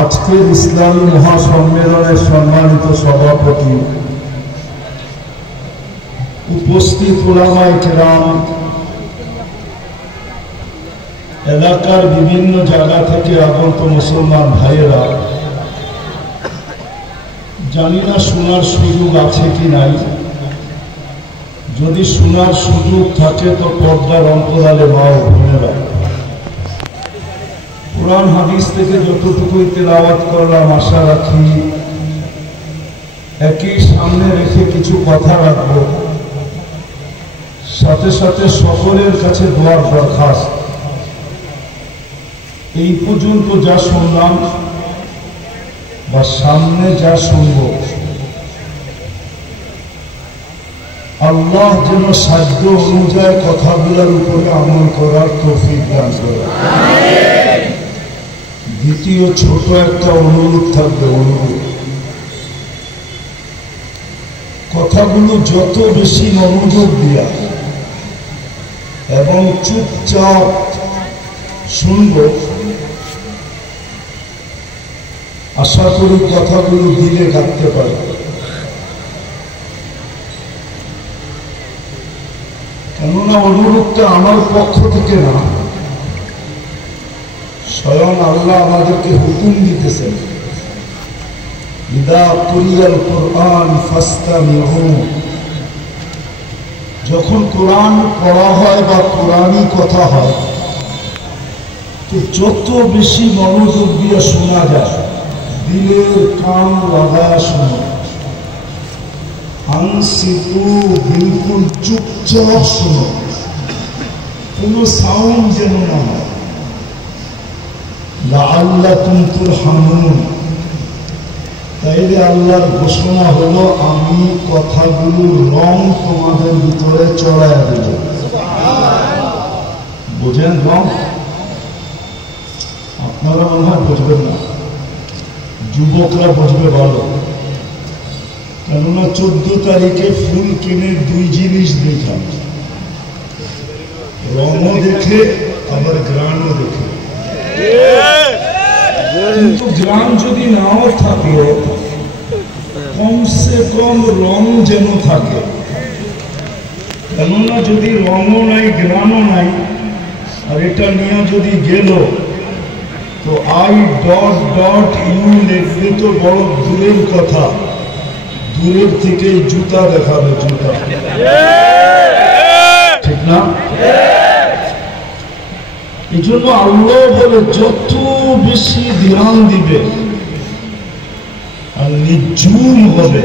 আজকের ইসলামী মহাসম্মেলনের সম্মানিত সভাপতি, উপস্থিত উলামায়ে কেরাম, এলাকার বিভিন্ন জায়গা থেকে আগত মুসলমান ভাইয়েরা, জানি না শোনার সুযোগ আছে কি নাই। যদি শোনার সুযোগ থাকে তো পর্দার অন্তরালে মা ও বোনেরা, কুরআন হাদিস থেকে যতটুকুই তেলাওয়াত করলাম আশা রাখি একই সামনে রেখে কিছু কথা রাখবো। সাথে সাথে সকলের কাছে দোয়ার দরখাস্ত। এই পর্যন্ত যা শুনলাম বা সামনে যা শুনব, আল্লাহ যেন সাধ্য অনুযায়ী কথাগুলোর উপরে আমল করার তৌফিক দান করে। দ্বিতীয় ছোট একটা অনুরোধ থাকবে, অনুরোধ, কথাগুলো যত বেশি মনোযোগ দিয়া এবং চুপচাপ শুনব, আশা করি কথাগুলো দিলে রাখতে পারবে। কেননা অনুরোধটা আমার পক্ষ থেকে না, স্বয়ং আল্লাহ আমাদেরকে হুকুম দিতেছেন, ইদা কুরিয়াল কুরআন ফাসতামিউ। যখন কোরআন পড়া হয় বা কোরআনই কথা হয়, তো যত বেশি মনোযোগ দিয়ে শোনা যায়, দিলের কান লাগায় শোনো। আনসিতু, বিলকুল চুপচাপ শোনো, কোনো সাউন্ড যেন না হয়। লাআল্লাকুম তুরহামুন। তাইলে আল্লাহর ঘোষণা হলো, আমি কথাগুলোর রং তোমাদের ভিতরে চড়াইয়া দেব। বোঝেন রং? আপনারা মনে হয় বুঝবেন না, যুবকরা বুঝবে ভালো। কেননা 14 তারিখে ফুল কিনে দুই জিনিস দেখলাম, রঙও দেখে আবার গ্রানও দেখে। কিন্তু গ্রাম যদি নাও থাকে, কমসে কম রং যেন থাকে। কেননা যদি রঙও নাই গ্রানও নাই, আর এটা নিয়ে যদি গেল তো I.ইউ লিখবে তো বড় দূরের কথা, দূরের থেকে জুতা দেখাবে, জুতা। ঠিক না? এই জন্য আল্লাহ বলে যত বেশি ধ্যান দিবে আর নিঝুম হবে,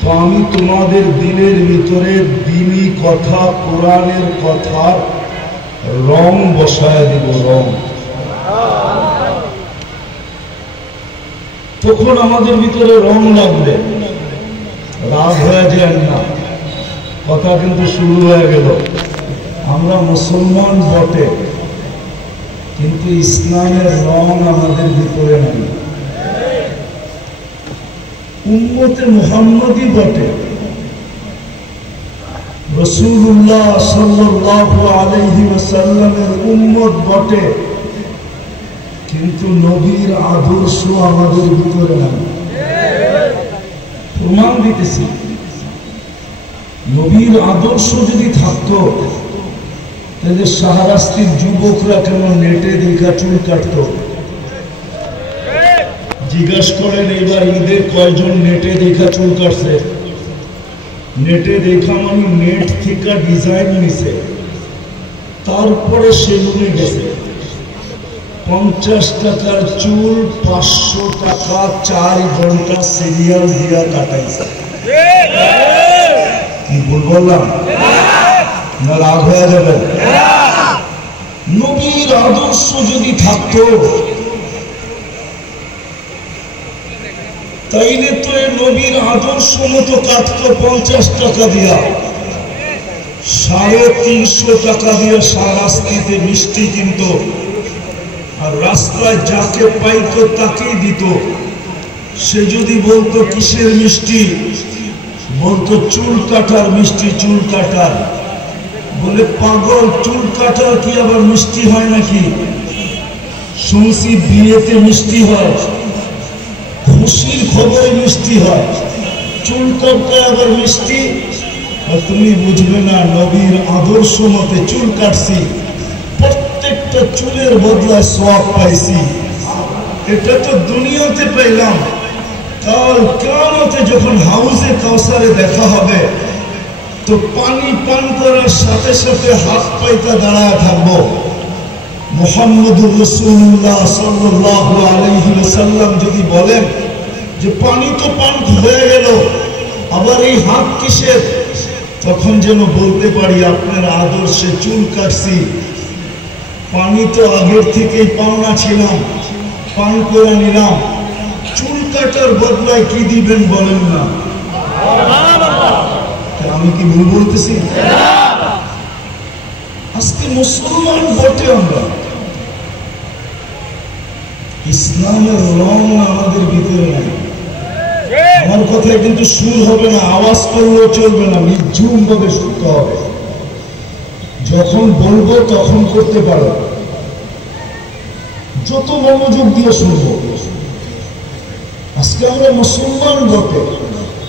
তো আমি তোমাদের দিলের ভিতরে দ্বীনি কথা, কোরআনের কথার রং বসায় দিব, রং। তখন আমাদের ভিতরে রং লাগবে, রাগ হয়ে যায় না। কথা কিন্তু শুরু হয়ে গেল। আমরা মুসলমান বটে, কিন্তু ইসলামের রং আমাদের ভিতরে নেই। উম্মতে মুহাম্মদী বটে, রাসূলুল্লাহ সাল্লাল্লাহু আলাইহি ওয়াসাল্লামের উম্মত বটে, কিন্তু নবীর আদর্শ আমাদের ভিতরে নাই। প্রমাণ দিতেছি, নবীর আদর্শ যদি থাকতো তাহলে শাহরাস্তির যুবকরা কেন নেটে দেখা চুল কাটত? জিজ্ঞাসা করেন এবার ঈদে কয়জন নেটে দেখা চুল কাটছে? নেটে দেখা মানে নেট থেকে ডিজাইন নিছে, তারপরে সেলুনে গেছে। 50 টাকার চুল 500 টাকা 4 ঘন্টা সিরিয়াল দিয়া কাটাইছে। কি ভুল বললাম না? রাগ হয়ে যাবে। নবীর আদর্শ যদি থাকতো তাইলে তো এই নবীর আদর্শ মতো কাটতো 50 টাকা দিয়া, 350 টাকা দিয়ে শাহরাস্তিতে মিষ্টি কিনত, আর রাস্তায় যাকে পাইতো তাকেই দিত। সে যদি বলতো কিসের মিষ্টি, বলতো চুল কাটার মিষ্টি, চুল কাটার। বলে পাগল, চুল কাটার কি আবার মিষ্টি হয় নাকি? শুনছি বিয়েতে মিষ্টি হয়, খুশির খবরে মিষ্টি হয়, চুল কবকায় আবার মিষ্টি। তুমি বুঝবে না, নবীর আদর্শ মতে চুল কাটছি, প্রত্যেকটা চুলের বদলায় সওয়াব পাইছি। এটা তো দুনিয়াতে পেলাম, কাল কিয়ামতে যখন হাউজে কাউসারে দেখা হবে, তো পানি পান করার সাথে সাথে হাত পাইতা দাঁড়ায় থাকবো। মুহাম্মদুর রাসূলুল্লাহ সাল্লাল্লাহু আলাইহি ওয়াসাল্লাম যদি বলেন যে পানি তো পান হয়ে গেল, আবার এই হাত কিসের, তখন যেন বলতে পারি আপনার আদর্শে চুল কাটছি, পানি তো আগের থেকেই পাওনা ছিলাম, পান করে নিলাম, চুল কাটার বদলায় কি দিবেন বলেন না? আমি কি ভুল বলতেছি? আজকে মুসলমান বটে আমরা, ইসলামের রং আমাদের ভিতরে নাই। আমার কথায় কিন্তু সুর হবে না, আওয়াজ করলেও চলবে না, নির্ঝুম ভাবে শুনতে হবে। যখন বলবো তখন করতে পারো, যত মনোযোগ দিয়ে শুনবো। আজকে আমরা মুসলমান বটে,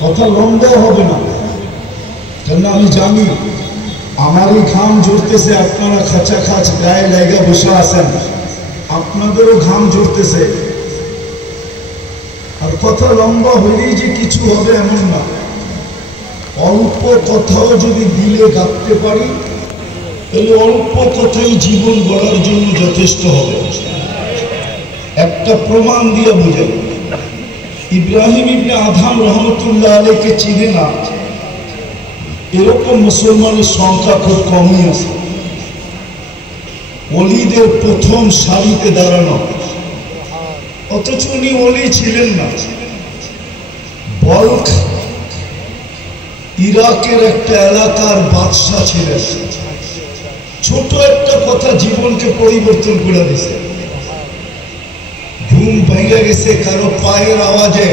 কথা লম্বা হবে না, কেন আমি জানি আমারই ঘাম ঝরতেছে, আপনারা খাঁচা খাঁচ গায়ে লাইগা বসে আছেন, আপনাদেরও ঘাম ঝরতেছে। আর কথা লম্বা হলেই যে কিছু হবে এমন না, অল্প কথাও যদি দিলে গাঁথতে পারি, তাহলে অল্প কথাই জীবন গড়ার জন্য যথেষ্ট হবে। একটা প্রমাণ দিয়ে বুঝাই, ইব্রাহিম ইবনে আদহাম রহমতুল্লাহ আলাইহিকে চিনে না এরকম মুসলমানের সংখ্যা খুব কমই আছে। ওলিদের প্রথম সারিতে দাঁড়ানো, অথচ উনি ওলি ছিলেন না। বলখ ইরাকের একটা এলাকার বাদশাহ ছিলেন। ছোট একটা কথা জীবনকে পরিবর্তন করে দিছে। ঘুম ভেঙে গেছে কারো পায়ের আওয়াজে,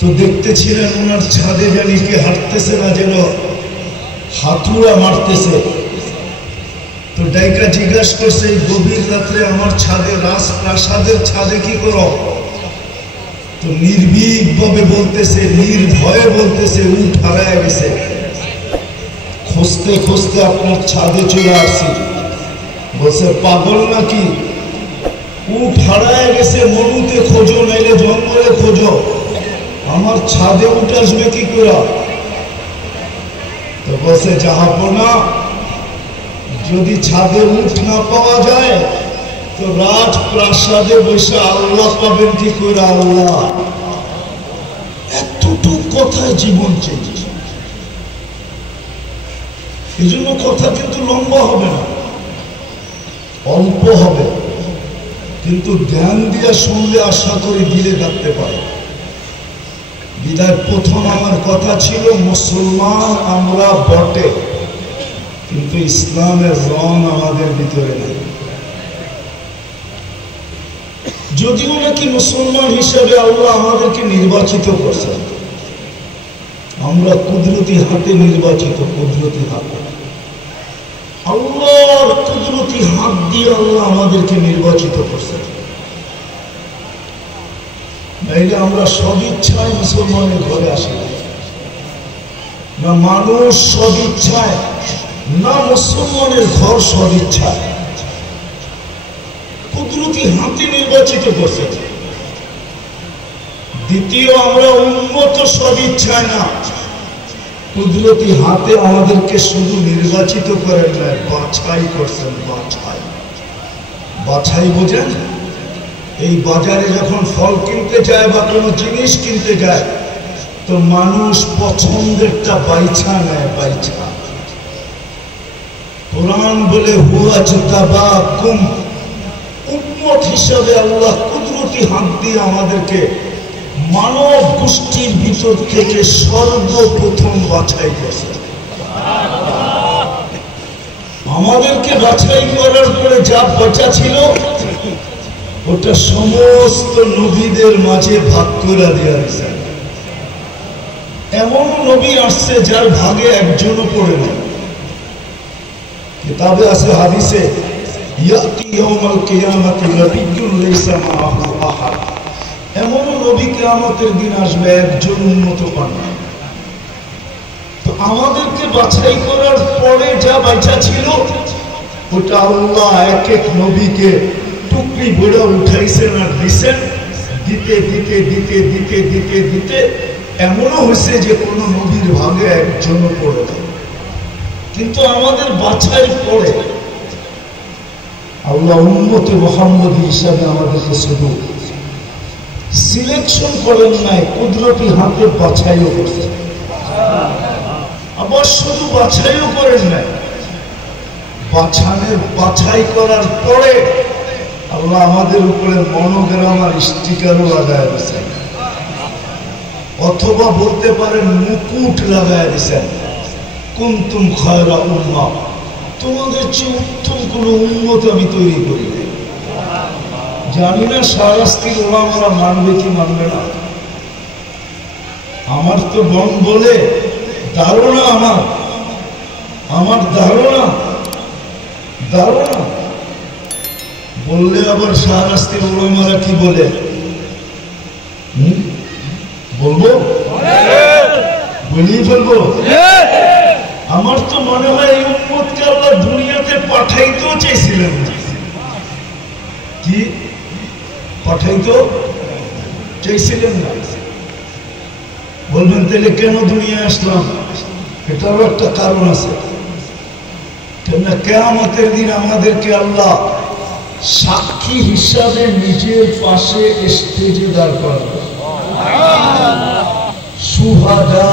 তো দেখতেছিলেন ওনার ছাদে জানি কে হাঁটতেছে না, যেন হাতুড়া মারতেছে। তো ডাইকা জিজ্ঞাসা করছে, এই গভীর রাত্রে আমার ছাদে, রাজপ্রাসাদের ছাদে কি করো? তো নির্ভীক ভাবে বলতেছে, নির্ভয়ে বলতেছে, উঠ হারায় গেছে, খুঁজতে খুঁজতে আপনার ছাদে চলে আসছি। বলছে পাগল নাকি, উঠ হারায় গেছে, মরুতে খোঁজো, নাইলে জঙ্গলে খোঁজো, আমার ছাদে উঠ আসবে কি করে? তো বলছে জাহাপনা, যদি ছাদে উঠ না পাওয়া যায় তো রাজপ্রাসাদে বসে আল্লাহ পাবেন কি করে? আল্লাহ। এতটুকু কথায় জীবন চেঞ্জ। এই জন্য কথা কিন্তু লম্বা হবে না, অল্প হবে, কিন্তু ধ্যান দিয়ে শুনলে আশা করি দিলে রাখতে পারে। বিদায় প্রথম আমার কথা ছিল, মুসলমান আমরা বটে, কিন্তু ইসলামের রং আমাদের ভিতরে নেই। যদিও নাকি মুসলমান হিসেবে আল্লাহ আমাদেরকে নির্বাচিত করছেন, আমরা কুদরতি হাতে নির্বাচিত, কুদরতি হাতে, আল্লাহর কুদরতি হাত দিয়ে আল্লাহ আমাদেরকে নির্বাচিত করছেন। নাইলে আমরা সদিচ্ছায় মুসলমানের ঘরে আসি না, মানুষ সদিচ্ছায়, না মুসলমানের ঘর সদিচ্ছায়, কুদরতি হাতে নির্বাচিত করছে। দ্বিতীয়, আমরা উন্মত সদিচ্ছায় না, কুদরতি হাতে আমাদেরকে শুধু নির্বাচিত করেন না, বাছাই করছেন। বাছাই, বাছাই বোঝেন? এই বাজারে যখন ফল কিনতে যায় বা কোনো জিনিস কিনতে যায়, তো মানুষ পছন্দেরটা বাইছা নেয়, বাইছা। কোরআন বলে হুয়া জতাবাকুম, উম্মত হিসাবে আল্লাহ কুদরতি হাত দিয়ে আমাদেরকে মানব গোষ্ঠীর ভিতর থেকে সর্বপ্রথম বাছাই করছে। আমাদেরকে বাছাই করার পরে যা বাঁচা ছিল ওটা সমস্ত নবীদের মাঝে ভাগ করে দেওয়া হয়েছে। এমন নবী আসছে যার ভাগে একজনও পড়ে না। কিতাবে আছে, হাদিসে, ইয়াতি ইয়াউমাল কিয়ামাতি নাবিয়্যুন লাইসা মাআহু আহাদ, এমন নবী কিয়ামতের দিন আসবে একজন উম্মত পাবে। তো আমাদেরকে বাছাই করার পরে যা বাইচা ছিল ওটা আল্লাহ এক এক নবীকে টুকরি বড় উঠাইছেন আর দিছেন, দিতে দিতে দিতে দিতে দিতে দিতে এমনও হয়েছে যে কোন নবীর ভাগে একজনও পড়ে না। কিন্তু আমাদের বাছাই পড়ে আল্লাহ উম্মতে মুহাম্মদী হিসাবে আমাদেরকে শুধু সিলেকশন করেন নাই, কুদরতি হাতে বাছাইও করছেন। আবার শুধু বাছাইও করেন নাই, বাছাই করার পরে আল্লাহ আমাদের উপরে মনোগ্রাম আর স্টিকারও লাগায় দিয়েছেন, অথবা বলতে পারেন মুকুট লাগায় দিয়েছেন। কুনতুম খায়রা উম্মাহ, তোমাদের চেয়ে উত্তম কোন উম্মত আমি তৈরি করি। জানি না শাহরাস্তির ওলামারা মানবে কি মানবে না। আমার তো বন বলে ধারণা, আমার ধারণা বললে আবার শাহরাস্তির ওলামারা কি বলে বলবো, বলিয়ে ফেলবো। আমার তো মনে হয় এই উম্মতকে আল্লাহ দুনিয়াতে পাঠাইতেও চাইছিলেন না। কি পাঠাইতো চাইছিলেন না? বলবেন তাহলে কেন দুনিয়ায় আসলাম? এটারও একটা কারণ আছে। কেননা কিয়ামতের দিন আমাদেরকে আল্লাহ সাক্ষী হিসাবে নিজের পাশে স্টেজে দাঁড় করাবে। শুহাদা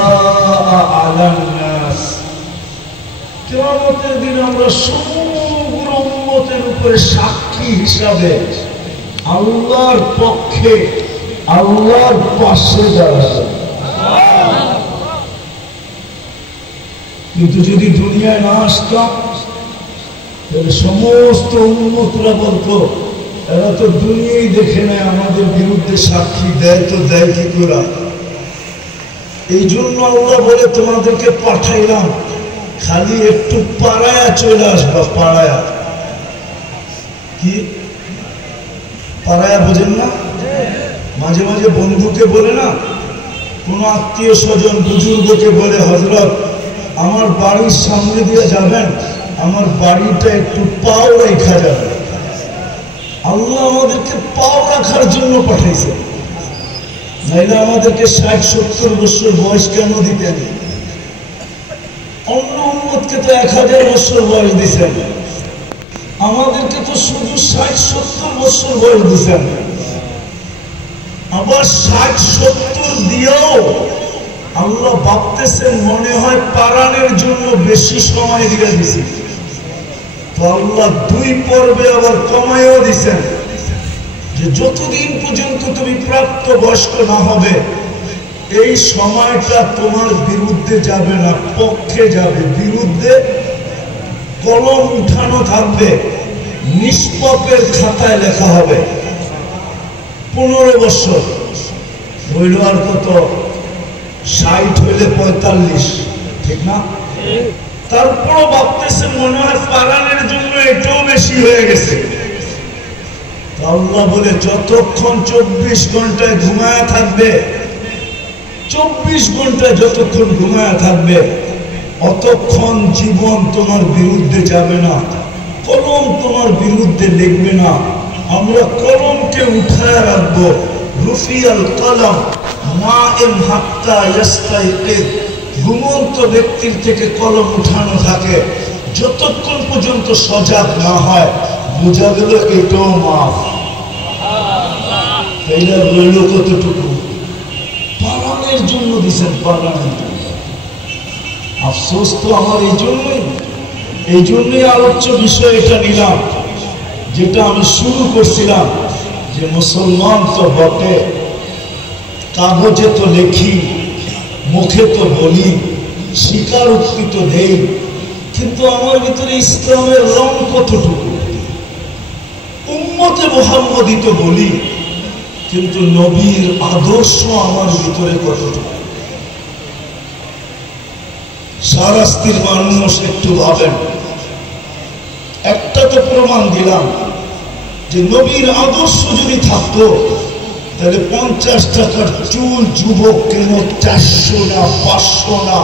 আলান নাস, কিয়ামতের দিন আমরা সমগ্র উম্মতের উপরে সাক্ষী হিসাবে আল্লাহর পক্ষে আল্লাহর পাশে দাঁড়াবে। কিন্তু যদি দুনিয়ায় না আসতাম তাহলে সমস্ত উম্মতরা বলতো এরা তো দুনিয়াই দেখে নেয়, আমাদের বিরুদ্ধে সাক্ষী দেয় তো দেয় কি করে। এই জন্য আল্লাহ বলে তোমাদেরকে পাঠাইলাম, খালি একটু পাড়ায়া চলে আসবা। পাড়ায়া কি? পাড়ায়া বোঝেন না? মাঝে মাঝে বন্ধুকে বলে না, কোন আত্মীয় স্বজন বুজুর্গকে বলে হযরত আমার বাড়ির সামনে দিয়ে যাবেন, আমার বাড়িটা একটু পাও রেখা যাবে। আল্লাহ আমাদেরকে পাও রাখার জন্য পাঠাইছে, নাইলে আমাদেরকে 60-70 বছর বয়স কেন দিতেন? অন্য উম্মতকে তো 1000 বছর বয়স দিচ্ছেন, আমাদেরকে তো শুধু 60-70 বছর বয়স দিচ্ছেন। আবার 60-70 দিয়েও আল্লাহ ভাবতেছেন মনে হয় পারানের জন্য বেশি সময় দিয়ে দিছি। তো আল্লাহ 2 পর্বে আবার কমাইও দিছেন যে যতদিন পর্যন্ত তুমি প্রাপ্ত বয়স্ক না হবে এই সময়টা তোমার বিরুদ্ধে যাবে না, পক্ষে যাবে। বিরুদ্ধে কলম উঠানো থাকবে, নিষ্পাপের খাতায় লেখা হবে। 15 বছর হইল, আর কত 60 হইলে 45, ঠিক না? তারপরও ভাবতেছেন মনে হয় পারানের জন্য এটাও বেশি হয়ে গেছে। আল্লাহ বলে যতক্ষণ 24 ঘন্টায় ঘুমায়া থাকবে, 24 ঘন্টায় যতক্ষণ ঘুমায়া থাকবে অতক্ষণ জীবন তোমার বিরুদ্ধে যাবে না, কলম তোমার বিরুদ্ধে লিখবে না। আমরা কলমকে উঠায় রাখবো। রুফিয়াল কলম মা ইন হাত্তা ইয়াস্তাইকিদ, ঘুমন্ত ব্যক্তির থেকে কলম উঠানো থাকে যতক্ষণ পর্যন্ত সজাগ না হয়। বোঝা গেল এটাও মাফ। তাইলে রইল কতটুকু? পালনের জন্য দিচ্ছেন, পালনের জন্য। আফসোস তো আমার এই জন্যই আলোচ্য বিষয় এটা নিলাম, যেটা আমি শুরু করছিলাম যে মুসলমান তো বটে, কাগজে তো লেখি, মুখে তো বলি, স্বীকারোক্তি তো দেই, কিন্তু আমার ভিতরে ইসলামের রং কতটুকু? উম্মতে মুহাম্মদী তো বলি, কিন্তু নবীর আদর্শ আমার ভিতরে কতটুকু? শাহরাস্তির মানুষ একটু ভাবেন, একটা তো প্রমাণ দিলাম যে নবীর আদর্শ যদি থাকতো তাহলে 50 টাকার চুল যুবক কেন 400 না 500 না,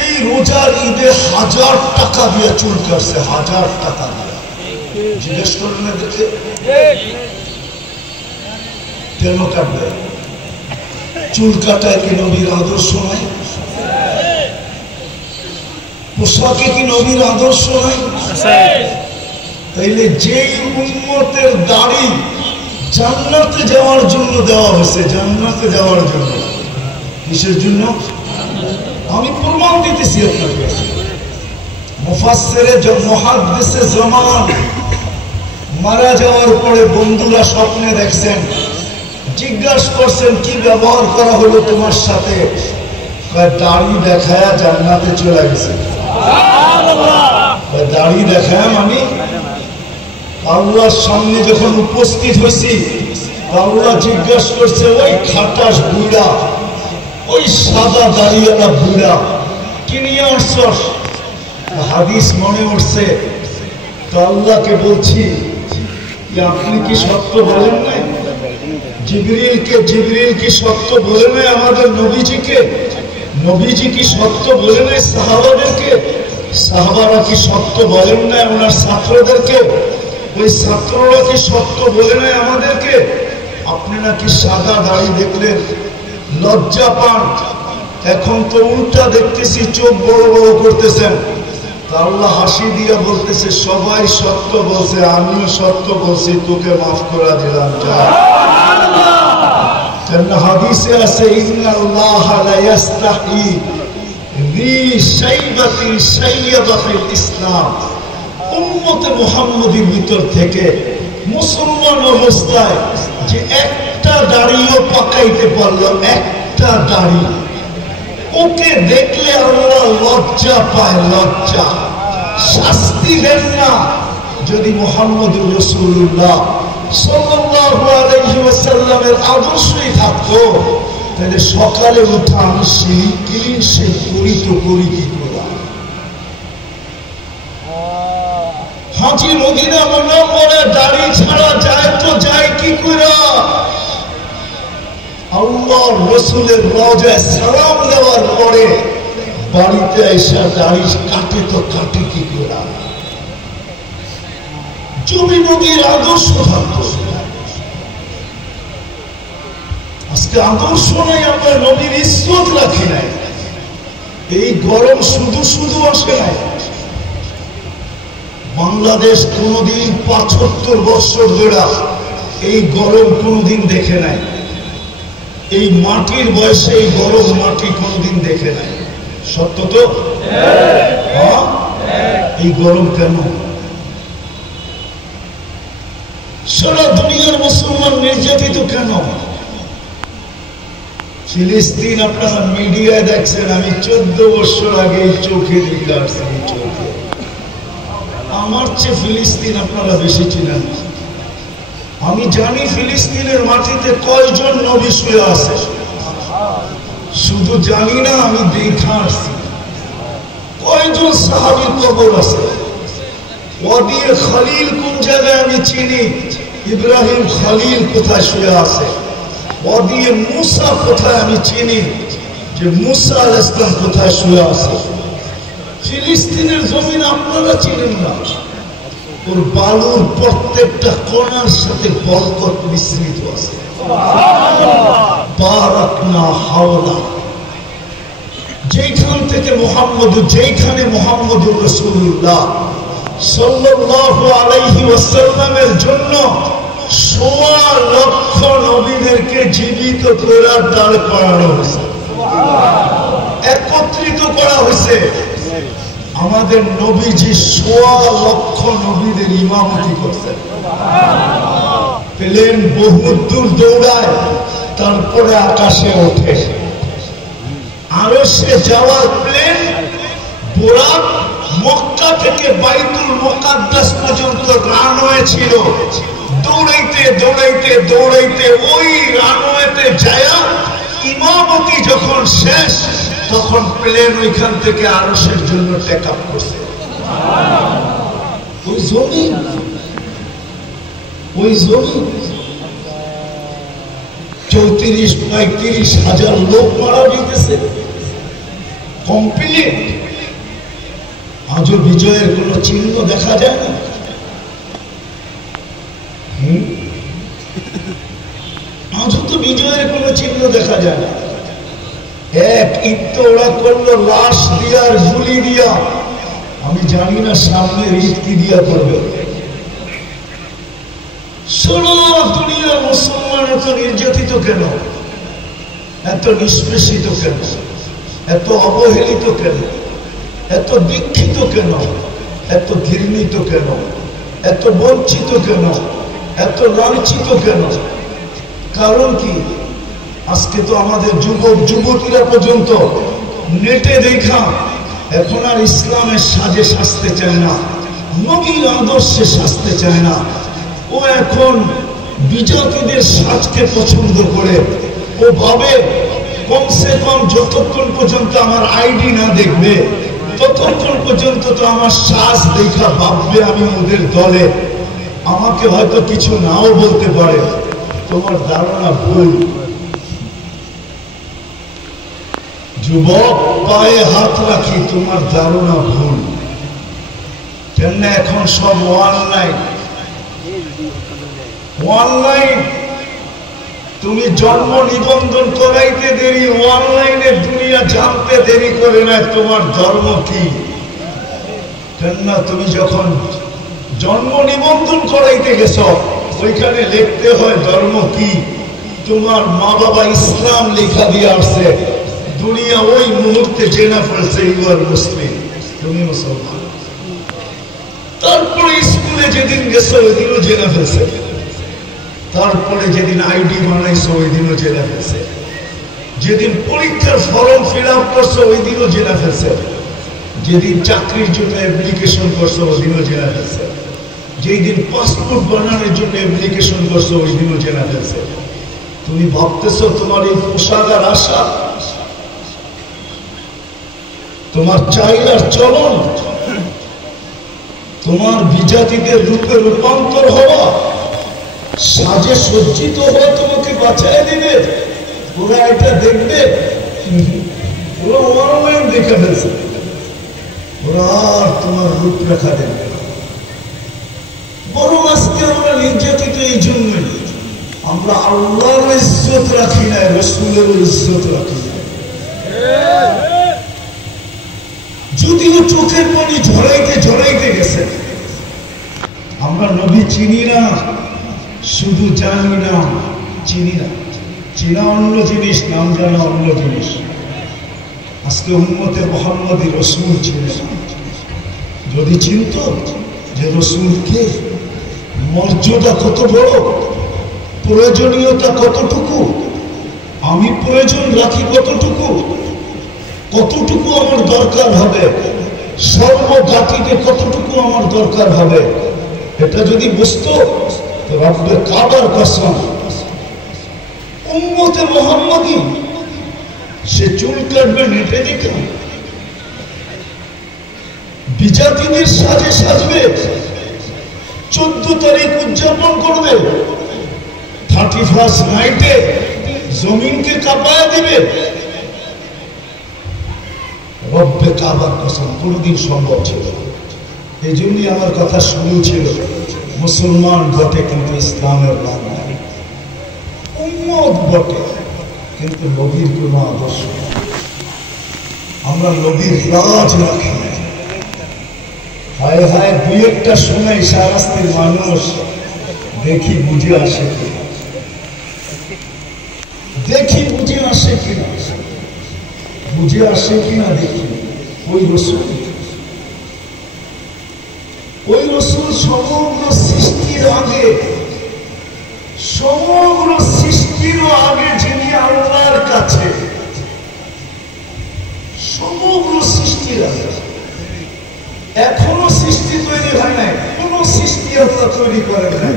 এই রোজার ঈদে 1000 টাকা দিয়ে চুল কাটছে, 1000 টাকা দিয়ে। জিজ্ঞেস করেন না দেখে কেন কাটবে? চুল কাটায় কি নবীর আদর্শ নাই? পোশাকে কি নবীর আদর্শ নাই? তাইলে যেই উম্মতের দাড়ি জান্নাতে যাওয়ার জন্য দেওয়া হয়েছে, জান্নাতে যাওয়ার জন্য, কিসের জন্য? আমি প্রমাণ দিতেছি আপনাকে। মুফাসসিরে মুহাদ্দিসে জামান মারা যাওয়ার পরে বন্ধুরা স্বপ্নে দেখছেন, জিজ্ঞাসা করছেন কি ব্যবহার করা হলো তোমার সাথে? দাড়ি দেখায় জান্নাতে চলে গেছে। দাড়ি দেখায় মানে আল্লাহর সামনে যখন উপস্থিত হয়েছি, আল্লাহ জিজ্ঞাসা করছে ওই খাটাস বুড়া, ওই সাদা দাড়িওয়ালা বুড়া কি নিয়ে আসছস? হাদিস মনে উঠছে। তো আল্লাহকে বলছি আপনি কি সত্য বলেন নাই? জিবরিল কি সত্য বলে নাই আমাদের নবীজিকে? নবীজি কি সত্য বলে নাই সাহাবাদেরকে? সাহাবারা কি সত্য বলেন নাই ওনার ছাত্রদেরকে? ওই ছাত্ররা কি সত্য বলে নাই আমাদেরকে? আপনি নাকি সাদা দাড়ি দেখলেন লজ্জা পান, এখন তো উল্টা দেখতেছি চোখ বড় বড় করতেছেন। আল্লাহ হাসি দিয়া বলতেছে সবাই সত্য বলছে, আমিও সত্য বলছি, তোকে মাফ করে দিলাম। হাদিসে আছে ইন্নাল্লাহ লা ইস্তাহি জি শাইবাতিন শাইয়াবাতিল ইসলাম। উম্মতে মুহাম্মদীর ভিতর থেকে মুসলমান অবস্থায় যে একটা দাড়িও পাকাইতে পারলো, একটা দাড়ি, ওকে দেখলে আল্লাহ লজ্জা পায়, লজ্জা। শাস্তি দেন না। যদি মুহাম্মদুর রাসূলুল্লাহ সাল্লাল্লাহু আলাইহি ওয়াসাল্লামের আদর্শই থাকতো তাহলে সকালে উঠে আমি ক্লিন শেভ করি তো করি কি করে? হাজী মদিনা মুনাওয়ারা দাড়ি ছাড়া যায় তো যায় কি করে? আল্লাহর রাসূলের রওজায় সালাম দেওয়ার পরে বাড়িতে এসে দাড়ি কাটে তো কাটে কি করে? যদি নবীর আদর্শ থাকতো। আজকে আদর্শ নাই, আমরা নবীর ইজ্জত রাখি নাই। এই গরম শুধু শুধু আসে নাই। বাংলাদেশ কোনদিন ৭৫ বছর ধরে এই গরম কোনদিন দেখে নাই। এই মাটির বয়সে এই গরম মাটি কোনদিন দেখে নাই। সত্য তো? এই গরম কেন? সারা দুনিয়ার মুসলমান নির্যাতিত কেন? ফিলিস্তিন আপনারা মিডিয়ায় দেখছেন, আমি 14 বছর আগে চোখে দেখে আসছি। চোখে আমার চেয়ে ফিলিস্তিন আপনারা বেশি চিনেন। আমি জানি ফিলিস্তিনের মাটিতে কয়জন নবী শুয়ে আছে, শুধু জানি না, আমি দেখে আসছি কয়জন সাহাবীর কবর আছে। ওয়াদি খলিল কোন জায়গায় আমি চিনি, ইব্রাহিম খলিল কোথায় শুয়ে আছে। ওয়াদি মুসা কোথায় আমি চিনি, যে মুসা আলাইহিস সালাম কোথায় শুয়ে আছে। ফিলিস্তিনের জমিন আপনারা চিনেন না, ওর বালুর প্রত্যেকটা কোণার সাথে বরকত মিশ্রিত আছে। বারাকনা হাওলা, যেখান থেকে যেখানে মুহাম্মদুর রাসূলুল্লাহ সাল্লাল্লাহু আলাইহি ওয়াসাল্লামের জন্য ১৬ লক্ষ নবীদেরকে জীবিত করে দাঁড় করানো হয়েছে, একত্রিত করা হয়েছে। আমাদের নবীজি ১৬ লক্ষ নবীদের ইমামতি করছেন। প্লেন বহু দূর দৌড়ায়, তারপরে আকাশে ওঠে। আরশে যাওয়ার প্লেন বোরাক মক্কা থেকে বাইতুল মুকাদ্দাস পর্যন্ত রানওয়ে ছিল। দৌড়াইতে দৌড়াইতে দৌড়াইতে ওই রানওয়েতে যায় ইমামতি যখন শেষ, তখন প্লেন ওইখান থেকে আরশের জন্য টেক আপ করছে। ওই জমিন 34-35 হাজার লোক মারা গেছে কমপ্লিট। আজও বিজয়ের কোন চিহ্ন দেখা যায় না। আজও তো বিজয়ের কোন চিহ্ন দেখা যায় না। এক ঈদ তো ওরা করলো লাশ দিয়া আর গুলি দিয়া। আমি জানি না সামনের ঈদ কি দিয়া করবে। সারা দুনিয়ার মুসলমান এত নির্যাতিত কেন, এত নিষ্পেষিত কেন, এত অবহেলিত কেন, এত দীক্ষিত কেন, এত ঘৃণিত কেন, এত বঞ্চিত কেন, এত লাঞ্ছিত কেন? কারণ কি? আজকে তো আমাদের যুবক যুবতীরা পর্যন্ত নেটে দেখা এখন আর ইসলামের সাজে সাজতে চায় না, নবীর আদর্শে সাজতে চায় না। ও এখন বিজাতিদের সাজকে পছন্দ করে। ও ভাবে কমসে কম যতক্ষণ পর্যন্ত আমার আইডি না দেখবে ততক্ষণ পর্যন্ত তো আমার সাজ দেখা ভাববে আমি ওদের দলে। আমাকে হয়তো কিছু নাও বলতে পারে। তোমার ধারণা ভুল। যুবক, পায়ে হাত রাখি, তোমার ধারণা ভুল। কেন এখন সব অনলাইন। তুমি জন্ম নিবন্ধন করাইতে দেরি, অনলাইনে দুনিয়া জানতে দেরি করে না তোমার ধর্ম কি। কেননা তুমি যখন জন্ম নিবন্ধন করাইতে গেছ ওইখানে লিখতে হয় ধর্ম কি। তোমার মা বাবা ইসলাম লেখা দিয়ে আসছে, দুনিয়া ওই মুহূর্তে জেনে ফেলছে ইউ আর মুসলিম, তুমি মুসলমান। তারপরে স্কুলে যেদিন গেছো ওই দিনও জেনে ফেলছে, তারপরে যেদিন আইডি বানাইছো ওই দিনও জেনে ফেলছে, যেদিন পরীক্ষার ফর্ম ফিল আপ করছো ওই দিনও জেনে ফেলছে, যেদিন চাকরির জন্য অ্যাপ্লিকেশন করছো ওই দিনও জেনে ফেলছে, যেই দিন পাসপোর্ট বানানোর জন্য অ্যাপ্লিকেশন করছো ওই দিনও জেনে ফেলছে। তুমি ভাবতেছো তোমার এই পোশাক আর আশা, তোমার চাহিদার চলন, তোমার বিজাতিদের রূপে রূপান্তর হওয়া, সাজে সজ্জিত হওয়া তোমাকে বাঁচায় দিবে? ওরা এটা দেখবে? ওরা অনলাইন দেখে ফেলছে, ওরা আর তোমার রূপরেখা দেখবে না। বরং আজকে আমরা নির্যাতিত এই জন্যই, আমরা আল্লাহর ইজ্জত রাখি না, রসুলের ইজ্জত রাখি না। যদিও চোখের পানি ঝরাইতে গেছে। আমরা নবী চিনি না, শুধু জানি না, চিনি না। চিনা অন্য জিনিস, নাম জানা অন্য জিনিস। আজকে উম্মতে মুহাম্মদী রসুল চিনে না। যদি চিনত যে রসুল কে, মর্যাদা কত বড়, প্রয়োজনীয়তা কতটুকু, আমি প্রয়োজন রাখি কতটুকু, কতটুকু আমার দরকার হবে, সর্বঘাটিতে কতটুকু আমার দরকার হবে, এটা যদি বুঝতো তো রব্বে কাবার কসম উম্মতে মুহাম্মদী সে চুল কাটবে নেটে দেখে, বিজাতিদের সাজে সাজবে, 14 তারিখ উদযাপন করবে, 31 নাইটে জমিনকে কাঁপায়া দিবে। রব্বে কাবার কসম কোনদিন সম্ভব ছিল। এই জন্যই আমার কথা শুরু ছিল, মুসলমান বটে কিন্তু ইসলামের নাম নাই, উম্মত বটে কিন্তু নবীর কোন আদর্শ। আমরা নবীর রাজ রাখি না। হায় হায়, দুই একটা সময় সারাস্তির মানুষ দেখি বুঝে আসে কিনা, দেখি বুঝে আসে কিনা, বুঝে আসে কিনা দেখি। ওই রসুল সমগ্র সৃষ্টির আগে, সমগ্র সৃষ্টির আগে যিনি আল্লাহর কাছে, সমগ্র সৃষ্টির আগে, এখনো সৃষ্টি তৈরি হয় নাই, কোন সৃষ্টি আল্লাহ তৈরি করেন নাই।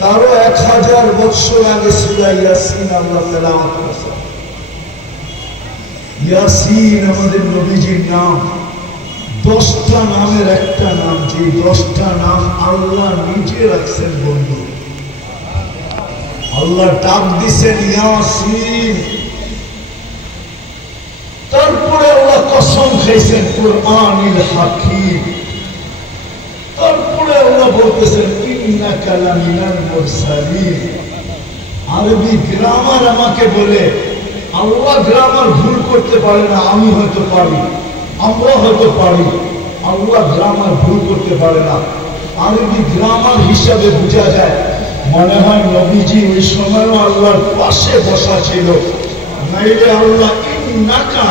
তারও 1000 বৎসর আগে সূরা ইয়াসিন আল্লাহ তেলাওয়াত করেছেন। ইয়াসিন আমাদের নবীজির নাম। 10টা নামের একটা নাম, যে 10টা নাম আল্লাহ নিজে রাখছেন বন্ধু। আল্লাহ ডাক দিছেন ইয়াসিন, তারপরে আল্লাহ কসম খাইছেন কুরআনিল হাকিম, তারপরে আল্লাহ বলতেছেন ইন্নাকা লামিনাল মুরসালিন। আরবি গ্রামার আমাকে বলে, আল্লাহ গ্রামার ভুল করতে পারে না, আমি হয়তো পারি, আমরা হয়তো পারি, আল্লাহ গ্রামার ভুল করতে পারে না। আরবি গ্রামার হিসাবে বোঝা যায় মনে হয় নবীজি ওই সময়ও আল্লাহর পাশে বসা ছিল, নাইলে আল্লাহ ইন্নাকা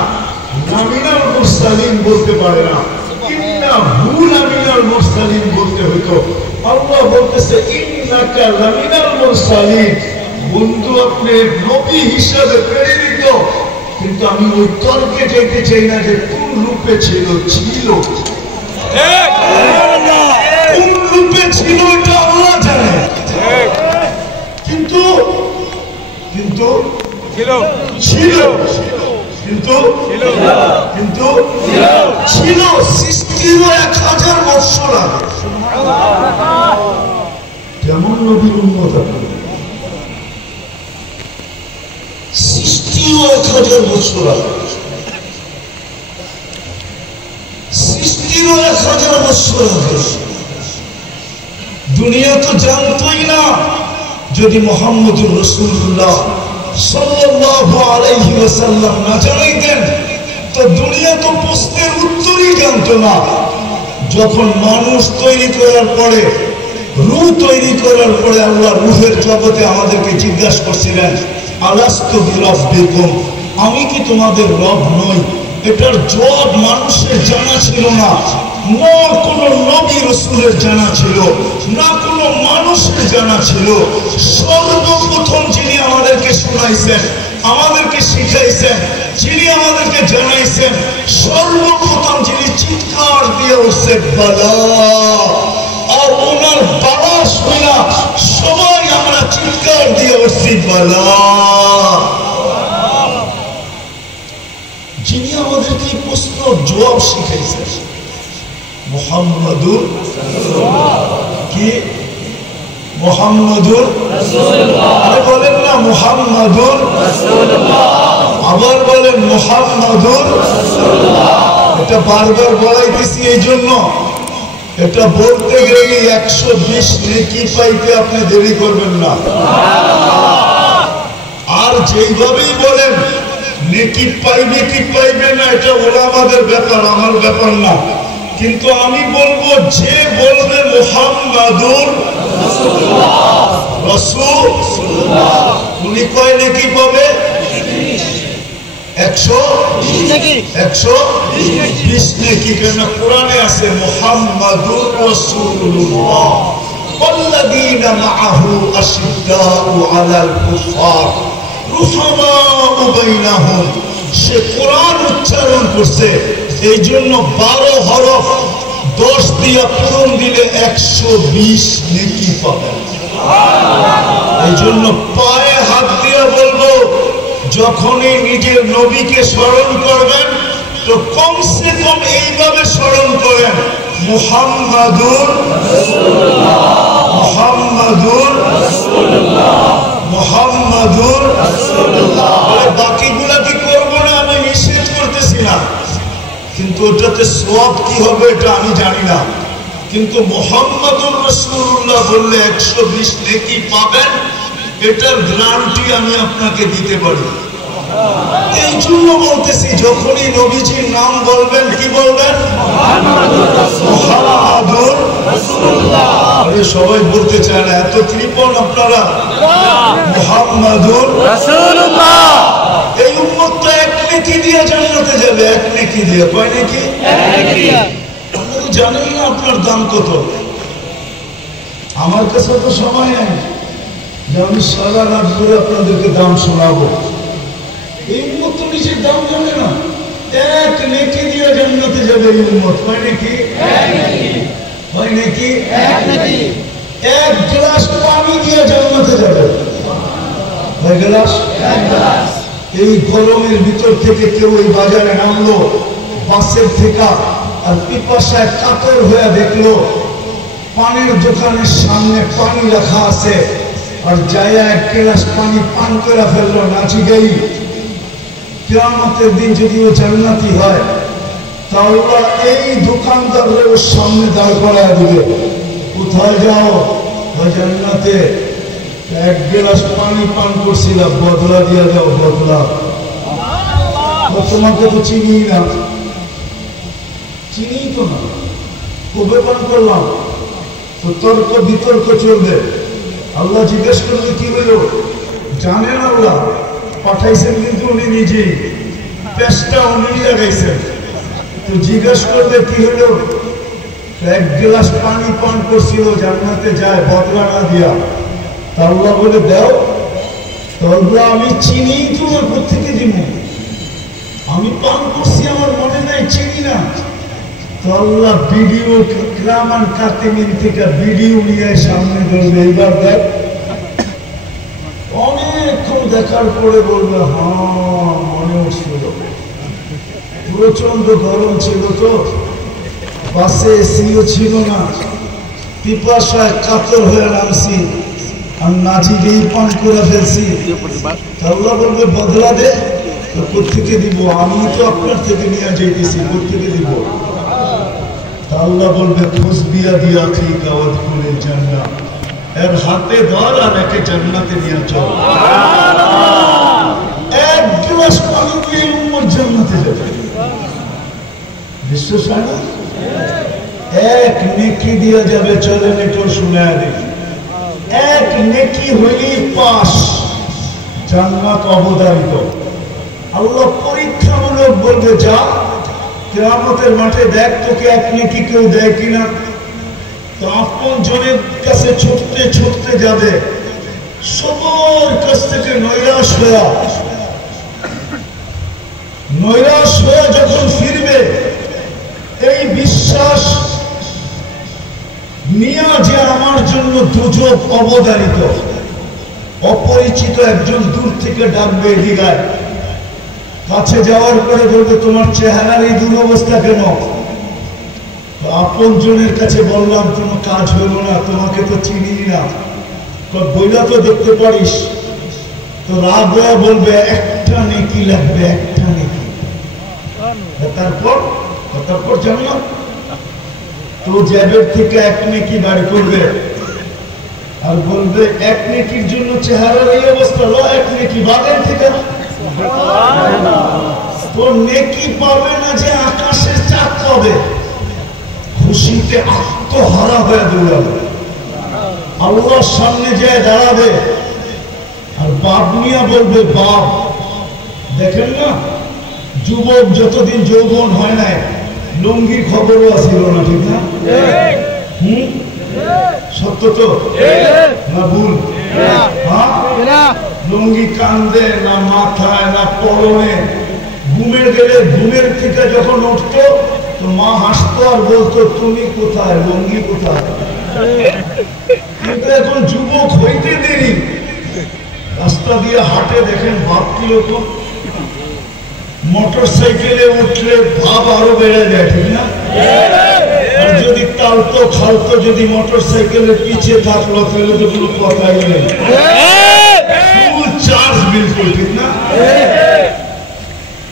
লামিনাল মুরসালিন বলতে পারে না, ইন্নাহু লামিনাল মুরসালিন বলতে হতো। আল্লাহ বলতেছে ইন্নাকা লামিনাল মুরসালিন, বন্ধু আপনি নবী হিসাবে প্রেরিত। কিন্তু আমি ওই তর্কে যেতে চাই না যে কোন রূপে ছিল, কোন রূপে ছিল এটা আল্লাহ জানে, কিন্তু কিন্তু ছিল, কিন্তু ছিল সৃষ্টির 1000 বছর আগে। কেমন নবীর উম্মত আপনি, সৃষ্টির 1000 বছর আগে, সৃষ্টির 1000 বছর আগে। দুনিয়া তো জানতই না, যদি মুহাম্মদুর রাসূলুল্লাহ সাল্লাল্লাহু আলাইহি ওয়াসাল্লাম না জানাইতেন তো দুনিয়া তো প্রশ্নের উত্তরই জানতো না। যখন মানুষ তৈরি করার পরে, রূহ তৈরি করার পরে আল্লাহ রূহের জগতে আমাদেরকে জিজ্ঞাসা করছিলেন আলাস্তু বিরাব্বিকুম, আমি কি তোমাদের রব নই? এটার জবাব মানুষের জানা ছিল না, না কোন নবী রাসূলের জানা ছিল, না কোন মানুষের জানা ছিল। সর্বপ্রথম যিনি আমাদেরকে শোনাইছেন, আমাদেরকে শিখাইছেন, যিনি আমাদেরকে জানাইছেন, সর্বপ্রথম যিনি চিৎকার দিয়ে উঠছেন বালা, আর ওনার বালা শুনা সবাই আমরা চিৎকার দিয়ে উঠছি বালা। যিনি আমাদেরকে এই প্রশ্নের জবাব শিখাইছেন মুহাম্মাদুর কি, মুহাম্মাদুর রাসূলুল্লাহ। আরে বলেন না মুহাম্মাদুর রাসূলুল্লাহ, আবার বলেন মুহাম্মাদুর রাসূলুল্লাহ। এটা বারবার বলাইতেছি এই জন্য, এটা বলতে গেলে 120 নেকি পাইতে আপনি দেরি করবেন না। আর যেইভাবেই বলেন নেকি পাইবে কি পাইবে না এটা ওলামাদের ব্যাপার, আমার ব্যাপার না। কিন্তু আমি বলবো যে বলবে মুহাম্মাদুর রাসূলুল্লাহ উনি কয় নেকি পাবে? 120 নেকি। কেন কোরআনে আছে মুহাম্মাদুর রাসূলুল্লাহ ওয়াল্লাযীনা মাআহু আশিদ্দাউ আলাল কুফার রুহামাউ বাইনাহুম। সে কোরআন উচ্চারণ করছে, এই জন্য 12 হরফ 10 দিয়ে পূরণ দিলে 120 নেকি পাবেন। এই জন্য পায়ে হাত দিয়ে বলবো, যখনই নিজের নবীকে স্মরণ করবেন তো কমসে কম এইভাবে স্মরণ করেন মুহাম্মাদুর রাসূলুল্লাহ, মুহাম্মাদুর রাসূলুল্লাহ, মুহাম্মাদুর রাসূলুল্লাহ। বাকিগুলা কি করবো না, আমি নিষেধ করতেছি না, কিন্তু ওটাতে সওয়াব কি হবে এটা আমি জানি না। কিন্তু মুহাম্মাদুর রাসূলুল্লাহ বললে 120 নেকি পাবেন, এটার গ্যারান্টি আমি আপনাকে দিতে পারি। এই জন্য বলতেছি, যখনই নবীজির নাম বলবেন কি বলবেন? মুহাম্মাদুর রাসূলুল্লাহ। আরে সবাই বলতে চায় না, এত কৃপণ আপনারা। মুহাম্মাদুর রাসূলুল্লাহ। এই উম্মতটা এক নেকি দিয়ে জান্নাতে যাবে, এক নেকি দিয়ে। কয় নেকি? এক নেকি। আপনি তো জানেন না আপনার দাম কত। আমার কাছে তো সময় নেই যে আমি সারা রাত ধরে আপনাদেরকে দাম শোনাবো। এই উম্মত তো নিজের দাম জানে না। এক নেকি দিয়ে জান্নাতে যাবে এই উম্মত। কয় নেকি? এক নেকি। কয় নেকি? এক নেকি। এক গ্লাস পানি দিয়ে জান্নাতে যাবে। কয় গ্লাস? এক গ্লাস। এই গরমের ভিতর থেকে কেউ এই বাজারে নামলো, বাসের থেকে আর পিপাসায় কাতর হয়ে দেখলো পানির দোকানের সামনে পানি রাখা আছে, আর যাইয়া এক গ্লাস পানি পান করে ফেললো নাচি গেই। কিয়ামতের দিন যদি ও জান্নাতি হয় তা আল্লাহ এই দোকানদারের ওর সামনে দাঁড় করায় দিবে, কোথায় যাও? জান্নাতে। এক গ্লাস পানি পান করছিলাম, বদলা দিয়া যাও, বদলা। তোমাকে তো চিনি না, চিনি তো না, কবে পান করলাম? তো তর্ক বিতর্ক চলবে। আল্লাহ জিজ্ঞেস করবে কি হইল? জানেন আল্লাহ পাঠাইছেন, কিন্তু উনি নিজেই পেশটা উনি লাগাইছেন। তো জিজ্ঞেস করবে কি হইল? এক গ্লাস পানি পান করছিল, জান্নাতে যায় বদলা না দিয়া। তা আল্লাহ বলে দাও। তো আল্লাহ আমি চিনি তোমার কোথেকে দিব? আমি পান করছি, আমার মনে নাই, চিনি না। তো আল্লাহ ভিডিও কিরামান কাতিমিন থেকে ভিডিও নিয়ে সামনে ধরবে, এইবার দেখ। অনেকক্ষণ দেখার পরে বলবে হ্যাঁ মনে উঠছিল, প্রচন্ড গরম ছিল তো, বাসে এসিও ছিল না, পিপাসায় কাতর হয়ে নামছি, আর নাচি গিয়ে পান করে ফেলছি। আল্লাহ বলবে বদলা দে। তো কোথেকে দিব? আমি তো আপনার থেকে নিয়ে যাইতেছি, কোথেকে দিব? আল্লাহ বলবে খুশবিয়া দিয়া ঠিক আওয়াজ করে জান্নাত, এর হাতে ধর আর একে জান্নাতে নিয়ে চল। এক গ্লাস পানি দিয়ে উম্মত জান্নাতে যাবে। বিশ্বাস হয় না? এক নেকি দিয়া যাবে। চলেন একটু শুনে দেখি। এক নেকি হইলেই পাস, জান্নাত অবধারিত। আল্লাহ পরীক্ষামূলক বলবে যা কিয়ামতের মাঠে দেখ তোকে এক নেকি কেউ দেয় কিনা। তো আপন জনের কাছে ছুটতে ছুটতে যাবে, সবার কাছ থেকে নৈরাশ হয়ে যখন ফিরবে, এই বিশ্বাস নিয়া যে আমার জন্য দুজক অবধারিত। অপরিচিত একজন দূর থেকে ডাকবে এদিকায়, কাছে যাওয়ার পরে বলবে তোমার চেহারার এই দুরবস্থা কেন? আপন জনের কাছে বললাম তোমার কাজ হলো না, তোমাকে তো চিনি না, বইলা তো দেখতে পারিস। তো রাগ হয়ে বলবে একটা নেকি লাগবে, একটা নেকি। তারপর জানলাম তো জ্যাবের থেকে এক নেকি বাড়ি করবে আর বলবে এক নেকির জন্য চেহারার এই অবস্থা, এক নেকি বাগের থেকে। তো নেকি পাবে না যে আকাশের চাঁদ পাবে, খুশিতে আত্মহারা হয়ে দৌড়াবে, আল্লাহর সামনে যায় দাঁড়াবে। আর বাপ নিয়ে বলবে বাপ দেখেন না, যুবক যতদিন যৌবন হয় নাই লুঙ্গির খবরও আসিল না, ঠিক না? সত্য তো না ভুল? লুঙ্গি কান্দে না মাথায় না পরনে। ঘুমের গেলে ঘুমের থেকে যখন উঠতো তো মা হাসতো আর বলতো তুমি কোথায়, লুঙ্গি কোথায়? কিন্তু এখন যুবক হইতে দেরি, রাস্তা দিয়ে হাটে দেখেন ভাব কিরকম। মোটর সাইকেলে উঠলে ভাব আরো বেড়ে যায়, ঠিক না? আর যদি টালতো খালতো যদি মোটর সাইকেলের পিছিয়ে থাকলো তাহলে তো কোনো কথাই নেই, ফুল চার্জ বিলকুল, ঠিক না?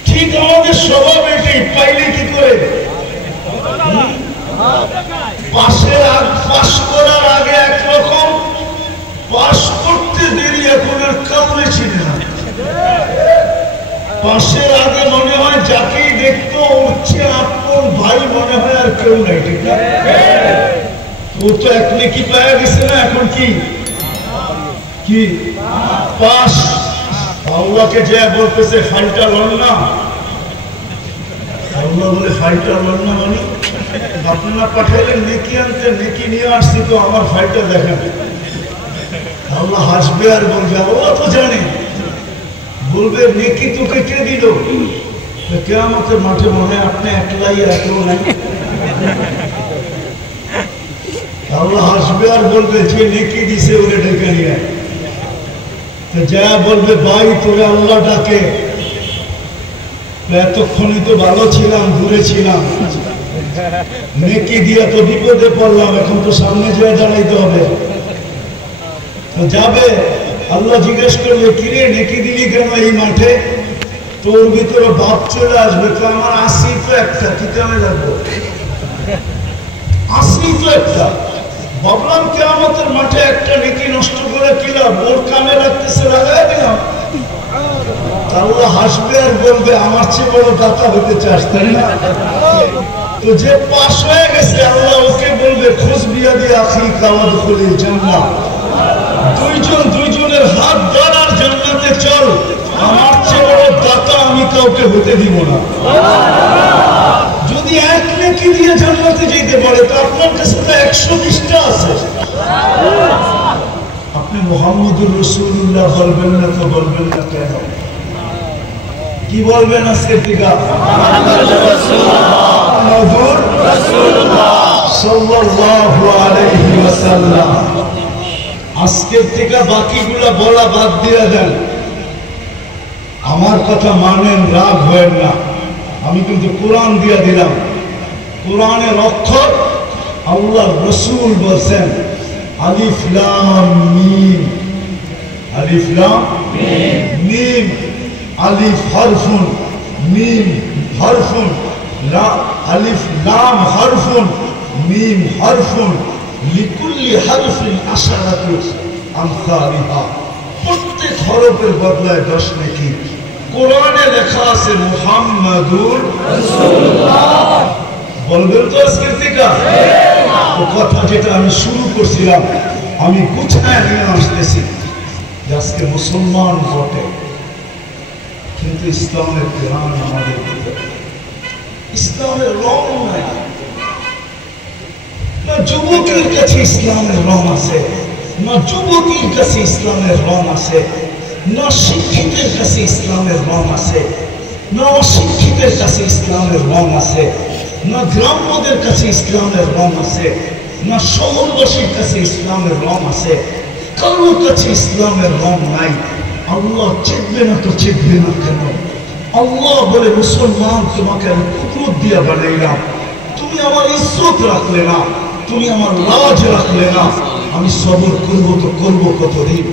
ঠিক আমাদের স্বভাব এটাই, পাইলে কি করে পাস করার আগে একরকম, পাস করতে দেরি এখন আর কাউরে চিনে না। পাশের আগে মনে হয় যাকেই দেখতো উঠছে আপন ভাই মনে হয়, আর কেউ নাই, ঠিক না? ও তো এক নেকি পাওয়া গেছে না, এখন কি কি পাস। আল্লাহকে যে বলতেছে ফাইলটা লন না, আল্লাহ বলে ফাইলটা লন না মানে আপনারা পাঠাইলেন নেকি আনতে, নেকি নিয়ে আসছি তো আমার ফাইলটা দেখেন। আল্লাহ হাসবে আর বলবে আল্লাহ তো জানে, বলবে নেকি তোকে কে দিল? কিয়ামতের মাঠে মনে আপনি একলাই, একও নাই। আল্লাহ হাসবে আর বলবে যে নেকি দিছে ওরে ডেকে নিয়ে। যা বলবে ভাই তোরে আল্লাহ ডাকে, এতক্ষণই তো ভালো ছিলাম, দূরে ছিলাম, নেকি দিয়া তো বিপদে পড়লাম, এখন তো সামনে যেয়ে দাঁড়াইতে হবে। তো যাবে, আল্লাহ জিজ্ঞেস করবে কিরে নেকি দিলি কেন এই মাঠে? তোর ভিতরে বাপ চলে আসবে, তো আমার আসি তো একটা, কি কামে যাবো? আসি তো একটা। ভাবলাম কিয়ামতের মাঠে একটা নেকি নষ্ট করে কি লাভ, ওর কামে রাখতেছে, লাগাই দিলাম। আল্লাহ হাসবে আর বলবে আমার চেয়ে বড় দাতা হতে চাস, তাই না? তো যে পাশ হয়ে গেছে আল্লাহ ওকে বলবে খোঁজ বিয়া দিয়ে আখি কাওয়াদ খুলি জান্নাত। দুইজনের হাত ধরার জান্নাতে চল, আমার চেয়ে বড় দাতা আমি কাউকে হতে দিব না। যদি এক নেকি দিয়ে জান্নাতে যেতে পারে তো আপনার কাছে তো 120টা আছে। আপনি মুহাম্মদুর রাসূলুল্লাহ বলবেন না তো বলবেন না কেন? কি বলবেন আজকে থেকে? মুহাম্মদুর রাসূলুল্লাহ সাল্লাল্লাহু আলাইহি ওয়াসাল্লাম। আজকে থেকে বাকিগুলা বলা বাদ দিয়ে দেন। আমার কথা মানেন, রাগ হয় না। আমি কিন্তু কোরআন দিয়ে দিলাম, কোরআনের অক্ষর আল্লাহ রাসূল বলছেন আলিফ লাম মিম, আলিফ লাম মিম, আলিফ হরফুন মিম হরফুন, আলিফ লাম হরফুন মিম হরফুন, লিকুল্লি হরফিন আশারাতু আমসালিহা। প্রত্যেক হরফের বদলায় 10 নেকি। কোরআনে লেখা আছে মুহাম্মাদুর রাসূলুল্লাহ। বলবেন তো আজকে থেকে? ও কথা যেটা আমি শুরু করছিলাম আমি গুছায় নিয়ে আসতেছি। আজকে মুসলমান বটে কিন্তু ইসলামের জ্ঞান আমাদের ভিতরে, ইসলামের রং নাই। না যুবকের কাছে ইসলামের রং আছে, না যুবতীর কাছে ইসলামের রং আছে, না শিক্ষিতের কাছে ইসলামের রং আছে, না অশিক্ষিতের কাছে ইসলামের রং আছে, না গ্রাম্যদের কাছে ইসলামের রং আছে, না শহরবাসীর কাছে ইসলামের রং আছে। কারোর কাছে ইসলামের রং নাই। আল্লাহ চেতবে না তো চেতবে না কেন? আল্লাহ বলে মুসলমান তোমাকে আমি কুদরত দিয়া বানাইলাম, তুমি আমার ইজ্জত রাখলে না, তুমি আমার লাজ রাখলে না, আমি সবর করবো তো করবো কতদিন?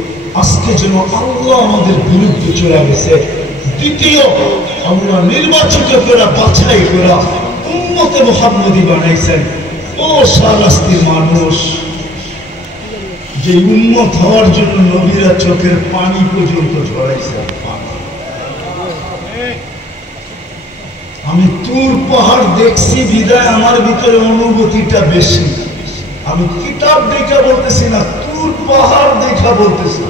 আজকে যেন আল্লাহ আমাদের বিরুদ্ধে চলে গেছে। দ্বিতীয়, আমরা নির্বাচিত করে বাছাই করা উম্মতে মুহাম্মদী বানাইছেন। ও শাহরাস্তির মানুষ, যে উম্মত হওয়ার জন্য নবীরা চোখের পানি পর্যন্ত ঝরাইছেন। আমি তুর পাহাড় দেখছি বিদায় আমার ভিতরে অনুভূতিটা বেশি। আমি কিতাব দেখা বলতেছি না, তুর পাহাড় দেখা বলতেছি।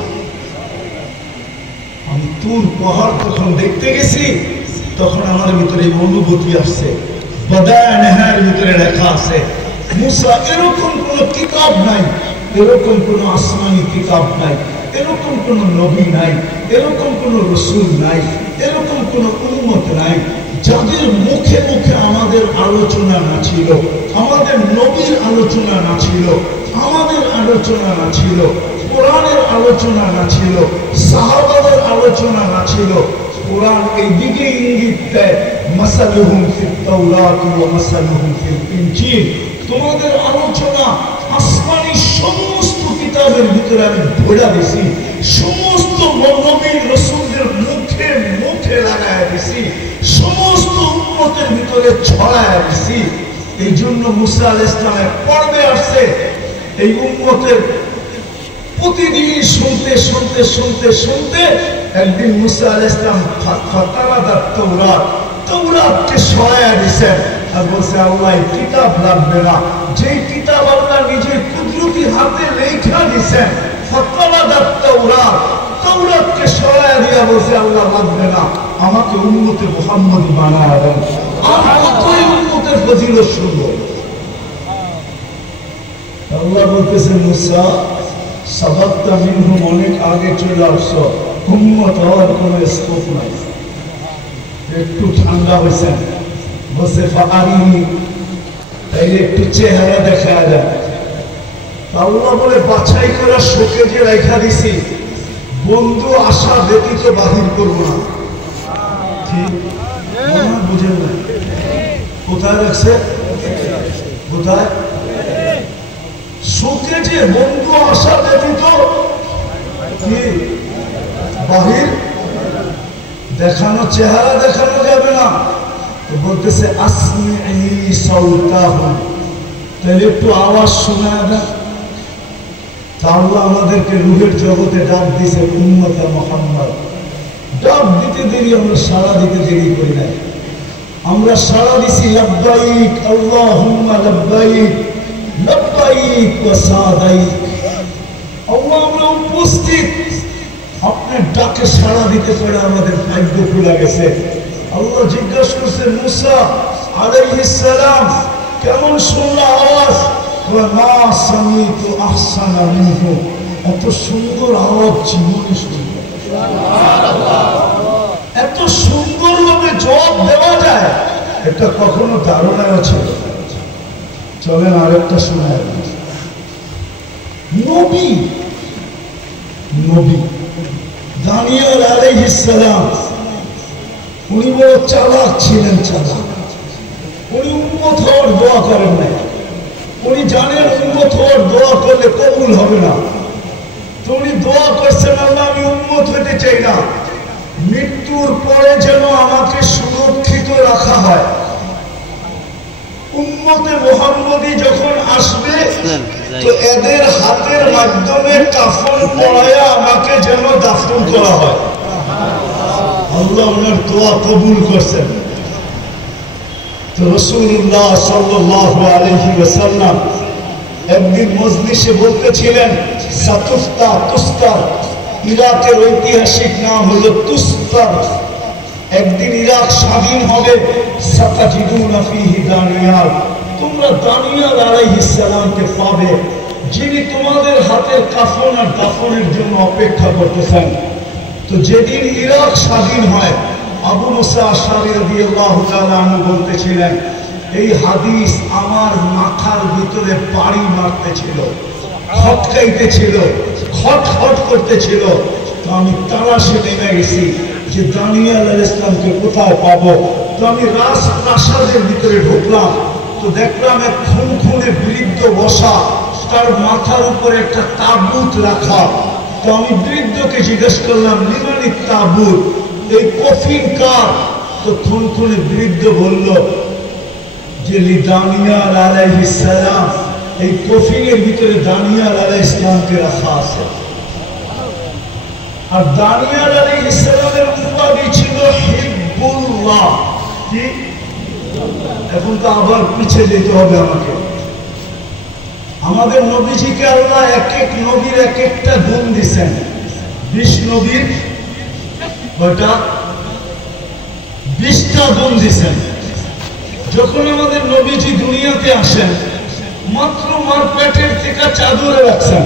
আমি তুর পাহাড় যখন দেখতে গেছি তখন আমার ভিতরে অনুভূতি আসছে। বদায় নেহার ভিতরে লেখা আছে মুসা, এরকম কোন কিতাব নাই, এরকম কোন আসমানি কিতাব নাই, এরকম কোন নবী নাই, এরকম কোন রসুল নাই, এরকম কোন উম্মত নাই যাদের মুখে মুখে আমাদের আলোচনা না ছিল, আমাদের নবীর আলোচনা না ছিল, আমাদের আলোচনা না ছিল, কোরআনের আলোচনা না ছিল, সাহাবাদের আলোচনা না ছিল। কোরআন এই দিকে ইঙ্গিত দেয়, মাসালুহুম ফিত তাওরাত ওয়া মাসালুহুম ফিল ইনজিল। তোমাদের আলোচনা আসমানি সমস্ত কিতাবের ভিতরে আমি ভরা দিছি, সমস্ত নবী রাসূলদের মুখে মুখে লাগায় দিছি, সমস্ত উম্মতের ভিতরে ছড়ায় দিছি। এই জন্য মুসা আলাইহিস সালামের পর্বে আসছে এই উম্মতের প্রতিদিন শুনতে শুনতে শুনতে শুনতে একদিন মুসা আলাইহিস সালাম ফাতারাদাত তাওরাত, তাওরাতকে সরায়া দিয়েছেন আর বলছে আল্লাহ কিতাব লাগবে না, যে কিতাব আল্লাহ নিজের কুদরতি হাতে লেখা দিয়েছেন। ফাতারাদাত তাওরাত, তাওরাতকে সরায়া দিয়া বলছে আল্লাহ লাগবে না, আমাকে উম্মতে মুহাম্মদী বানায়া দেন, আমি কতই উম্মতের ফজিলত শুনবো। আল্লাহ বলতেছে মুসা সাবাক্তা মিনহুম, অনেক আগে চলে আসছো, উম্মত হওয়ার কোনো স্কোপ নাই। একটু ঠান্ডা হয়েছেন, বসে ফাআরিনি, তাইলে একটু চেহারা দেখা যায়। আল্লাহ বলে বাছাই করা শোকে যে রেখা দিছি, বন্ধু আশা ব্যতীত বাহির করবো না। ঠিক বুঝেন না কোথায় রাখছে? কোথায়? সুখে যে বন্ধু আসা ব্যতীত কি বাহির দেখানো, চেহারা দেখানো যাবে না। তো বলতেছে আসমি'নি সাউতাহুম, তাহলে একটু আওয়াজ শোনায় দেন। তাহলে আমাদেরকে রূহের জগতে ডাক দিছে উম্মতে মুহাম্মদ। ডাক দিতে দেরি, আমরা সাড়া দিতে দেরি করি নাই। আমরা সাড়া দিছি লাব্বাইক আল্লাহুম্মা লাব্বাইক লাব্বাইক ওয়া সাদাইক। আল্লাহ, আমরা উপস্থিত, আপনার ডাকে সাড়া দিতে পারে আমাদের ভাগ্য খুলে গেছে। আল্লাহ জিজ্ঞাসা করছে মুসা আলাইহিস সালাম, কেমন শুনলা আওয়াজ? মা সামিতু আহসানা মিনহু, এত সুন্দর আওয়াজ জীবনে শুনল। এত সুন্দরভাবে জবাব দেওয়া যায় এটা কখনো ধারণাও ছিল। চলেন আরেকটা শোনায়। নবী নবী দানিয়েল আলাইহিস সালাম, উনি বড় চালাক ছিলেন। চালাক, উনি উম্মত হওয়ার দোয়া করেন নাই। উনি জানেন উম্মত হওয়ার দোয়া করলে কবুল হবে না। তো উনি দোয়া করছেন, আল্লাহ আমি উম্মত হতে চাই না, মৃত্যুর পরে যেন আমাকে সুরক্ষিত রাখা হয়। উম্মতে মুহাম্মদী যখন আসবে তো এদের হাতের মাধ্যমে কাফন পরায়া আমাকে যেন দাফন করা হয়। আল্লাহ ওনার দোয়া কবুল করছেন। তো রাসূলুল্লাহ সাল্লাল্লাহু আলাইহি ওয়াসাল্লাম একদিন মজলিসে বলতেছিলেন সাতুফতা তুস্তার, ইরাকের ঐতিহাসিক নাম হলো তুস্তার। একদিন ইরাক স্বাধীন হবে। সাতাজিদুনা ফীহি দানিয়াল, তোমরা দানিয়াল আলাইহিস সালামকে পাবে, যিনি তোমাদের হাতের কাফন আর দাফনের জন্য অপেক্ষা করতেছেন। তো যেদিন ইরাক স্বাধীন হয়, আবু মুসা আশআরী রাদিয়াল্লাহু তাআলা আনহু বলতেছিলেন, এই হাদিস আমার মাথার ভিতরে বাড়ি মারতেছিল, খটকাইতেছিল, খটখট করতেছিল। তো আমি তালাশে নেমে গেছি যে দানিয়েল আলাইহিস সালামকে কোথায় পাবো। তো আমি রাজপ্রাসাদের ভিতরে ঢুকলাম। তো দেখলাম এক খুনখুনে বৃদ্ধ বসা, তার মাথার উপরে একটা তাবুত রাখা। তো আমি বৃদ্ধকে জিজ্ঞেস করলাম, লিমানি তাবুত, এই কফিন কার? তো খুনখুনে বৃদ্ধ বলল যে দানিয়েল আলাইহিস সালাম, এই কফিনের ভিতরে দানিয়েল আলাইহিস সালামকে রাখা আছে। আর দানিয়েল আলাইহিস সালামের উপাধি ছিল হিব্বুল্লাহ। কি? এখন তো আবার পিছিয়ে যেতে হবে আমাকে। আমাদের নবীজিকে আল্লাহ এক এক নবীর এক একটা গুণ দিয়েছেন। 20 নবীর কয়টা? 20টা গুণ দিয়েছেন। যখন আমাদের নবীজি দুনিয়াতে আসেন, মাত্র মার পেটের থেকে চাদরে রাখছেন।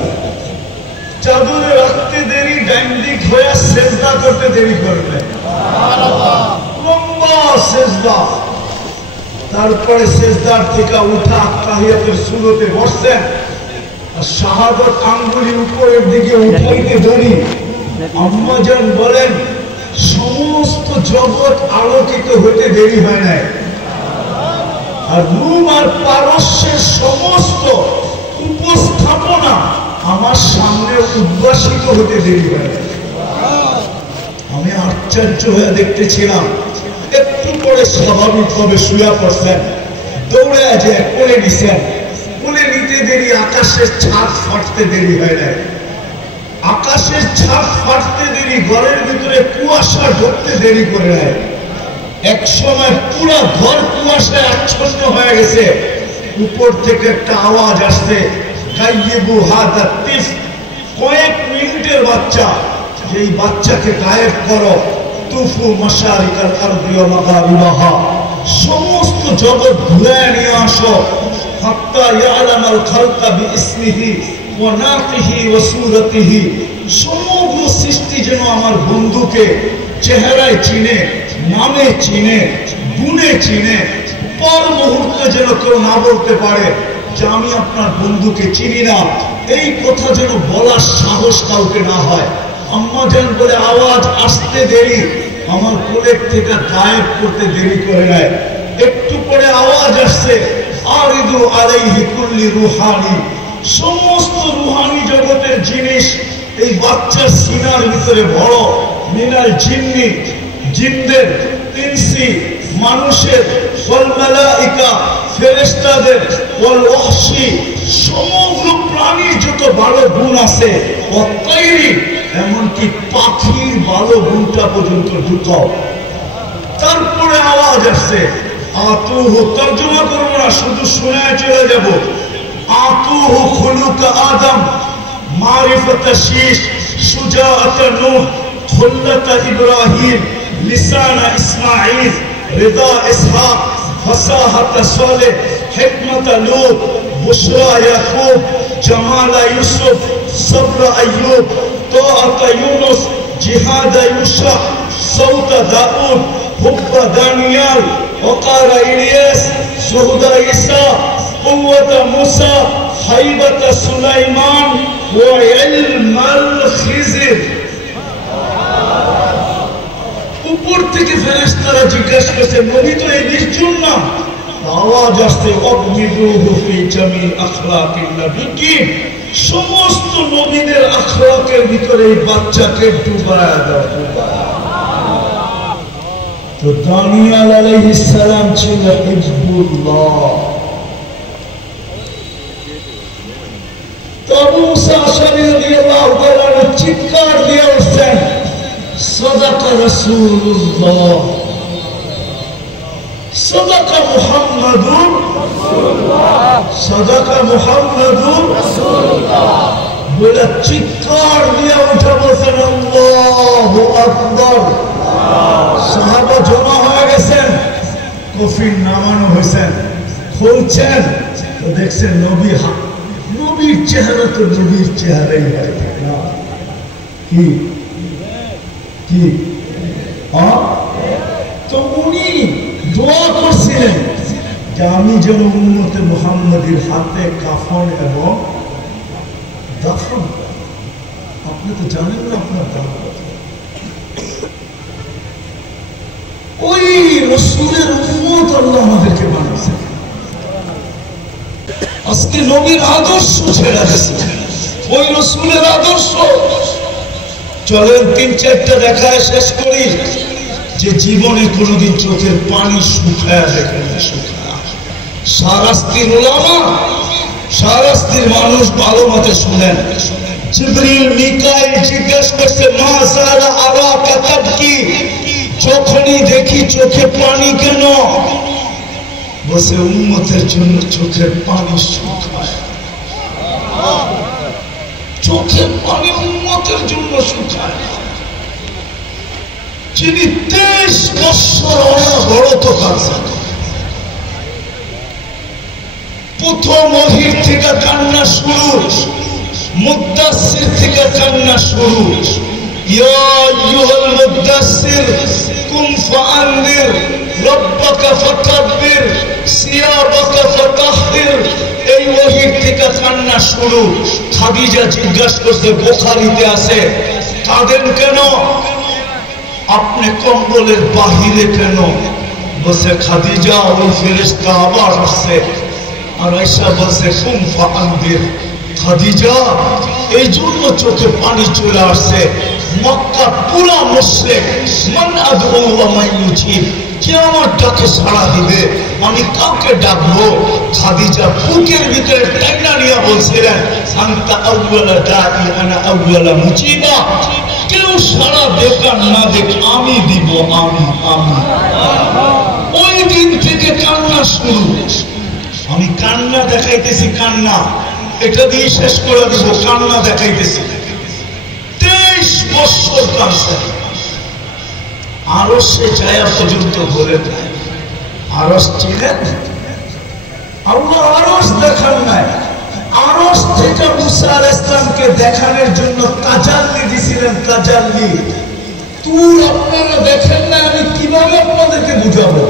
চাদরে রাখতে দেরি, ডাইন দিক হয়ে সেজদা করতে দেরি করবে, লম্বা সেজদা। তারপরে সেজদার থেকে উঠা তাহিয়াতের সুরতে বসছেন, আর শাহাদত আঙ্গুলি উপরের দিকে উঠাইতে দেরি। আম্মা জান বলেন, সমস্ত জগৎ আলোকিত হতে দেরি হয় নাই। আর রুম আর পারস্যের সমস্ত উপস্থাপনা আমার সামনে উদ্ভাসিত হতে দেরি হয় নাই। আমি আশ্চর্য হয়ে দেখতেছিলাম। একটু পরে স্বাভাবিকভাবে শুয়ে পড়ছেন, দৌড়ে যে কোলে নিছেন। কোলে নিতে দেরি, আকাশের ছাদ ফাটতে দেরি হয় নাই। আকাশের ছাদ ফাটতে দেরি, ঘরের ভিতরে কুয়াশা ঢুকতে দেরি করে নাই। এক সময় পুরো ঘর কুয়াশায় আচ্ছন্ন হয়ে গেছে। উপর থেকে একটা আওয়াজ আসছে, গাইয়িবু হাদা তিফ, কয়েক মিনিটের বাচ্চা, যেই বাচ্চাকে গায়েব করো। তুফু মাশারিকাল আরদি ওয়া মাগারিবাহা, সমস্ত জগৎ ঘুরে নিয়ে আসো। হাত্তা ইয়ালামাল খালকা বিইসমিহি ওয়া নাতিহি ওয়া সূরাতিহি, সমগ্র সৃষ্টি যেন আমার বন্ধুকে চেহারায় চিনে, নামে চিনে, গুণে চিনে। পর মুহূর্তে যেন কেউ না বলতে পারে যে আমি আপনার বন্ধুকে চিনি না। এই কথা যেন বলার সাহস কাউকে না হয়। আম্মা জান বলে, আওয়াজ আসতে দেরি, আমার কোলের থেকে গায়েব করতে দেরি করে নেয়। একটু পরে আওয়াজ আসছে, আরিদু আলাইহি কুল্লি রুহানি, সমস্ত রুহানি জগতের জিনিস এই বাচ্চার সিনার ভিতরে ভরো। মিনাল জিন্নি, জিনদের, ইনসি, মানুষের, ওয়াল মালাইকা, ফেরেশতাদের, ওয়াল ওয়াহশি, সমগ্র প্রাণীর যত ভালো গুণ আছে, ওয়াত তাইরি, এমনকি পাখির ভালো গুণটা পর্যন্ত ঢুকাও। তারপরে আওয়াজ আসছে আতুহু, তর্জমা করবো না, শুধু শোনায় চলে যাব। আতুহু খুলুকা আদম, মারিফাত শীশ, সুজাআত নূহ, খুল্লাত ইব্রাহিম, লিসান ইসমাঈল, রিদা ইসহাক, ফাসাহাত সালেহ, হিকমত লূত, বুশরা ইয়াকুব, জামাল ইউসুফ, সবর আইয়ুব, তাআত ইউনুস, জিহাদ ইউশা, صوت داود، حب دانيال، وقار إلياس، زهد عيسى، قوة موسى، هيبة سليمان، وعلم الخزر। উপর থেকে ফেরেশতারা জিজ্ঞাসা করছে নবী তো এই 20 জন না? আওয়াজ আসছে অগ্নিদুহু ফি জামিল আখলাকিল নবী, সমস্ত নবীদের আখলাকের ভিতরে এই বাচ্চাকে ডুবায়া দাও। তো দানিয়াল আলাইহিস সালাম ছিল হিজবুল্লাহ। তো আবু মুসা আশআরী রাদিয়াল্লাহু তাআলা চিৎকার দিয়ে উঠলেন, সাদাকা রাসূলুল্লাহ, সাদাকা মুহাম্মাদুর রাসূলুল্লাহ, সাদাকা মুহাম্মাদুর রাসূলুল্লাহ বলে চিৎকার দিয়ে উঠে বলছেন আল্লাহু আকবার। সাহাবা জমা হয়ে গেছেন, কফিন নামানো হয়েছেন, খুলছেন তো দেখছেন নবী, নবীর চেহারা তো নবীর চেহারাই হয় না। কি কি তো উনি দোয়া করছিলেন যে আমি যেন উম্মতে মুহাম্মাদীর হাতে কাফন এবং দাফন। আপনি তো জানেন না আপনার দাম কত। ওই রাসূলের উম্মত আল্লাহ আমাদেরকে বানাইছে। আজকে নবীর আদর্শ ছেড়ে গেছে, ওই রাসূলের আদর্শ। চলেন 3-4টা দেখায় শেষ করি যে জীবনে কোনোদিন চোখের পানি শুকায় দেখেন, শুকায়। শাহরাস্তির উলামা, শাহরাস্তির মানুষ ভালো মতে শুনেন। জিবরিল মিকাইল জিজ্ঞেস করছে মা যারা আরা কাতাব কি, যখনই দেখি চোখে পানি কেন? বসে উম্মতের জন্য চোখের পানি শুকায়। চোখের পানি উম্মতের জন্য শুকায়। যিনি 23 বছর অনবরত কাঁদছেন, প্রথম ওহীর থেকে কান্না শুরু, মুদ্দাসসির থেকে কান্না শুরু। ইয়া আইয়ুহাল মুদ্দাসসির কুম ফাআনদির রাব্বাকা ফাকাব্বির সিয়াবাকা ফাতাহহির, এই ওহীর থেকে কান্না শুরু। খাদিজা জিজ্ঞাসা করতে, বুখারীতে আছে, কাঁদেন কেন? আপনি কম্বলের বাহিরে কেন? বসে খাদিজা ওই ফেরেশতা আবার আসছে আর আয়েশা বলছে কুম ফাআনদির। খাদিজা এই জন্য চোখে পানি চলে আসছে, মক্কা পুরা মুশরিক, মান আদউ ওয়া মান ইউজিব, কে আমার ডাকে সাড়া দিবে, আমি কাউকে ডাকবো? খাদিজা বুকের ভিতরে টাইনা নিয়ে বলছিলেন আনতা আউয়ালা দাঈ আনা আউয়ালা মুজিবা, কেউ সাড়া দেখ আর না দেখ আমি দিব, আমি আমি। ওই দিন থেকে কান্না শুরু। আমি কান্না দেখাইতেছি, কান্না এটা দিয়ে শেষ করে দিব, কান্না দেখাইতেছি। 23 বছর কাঁদছে। আরশে যায়া পর্যন্ত বলে দেয়, আরশ চিনেন? আল্লাহ আরশ দেখান নাই, আরশ থেকে মুসা আলাইহিস সালামকে দেখানোর জন্য তাজাল্লি দিছিলেন, তাজাল্লি। তুর আপনারা দেখেন না, আমি কিভাবে আপনাদেরকে বুঝাবো?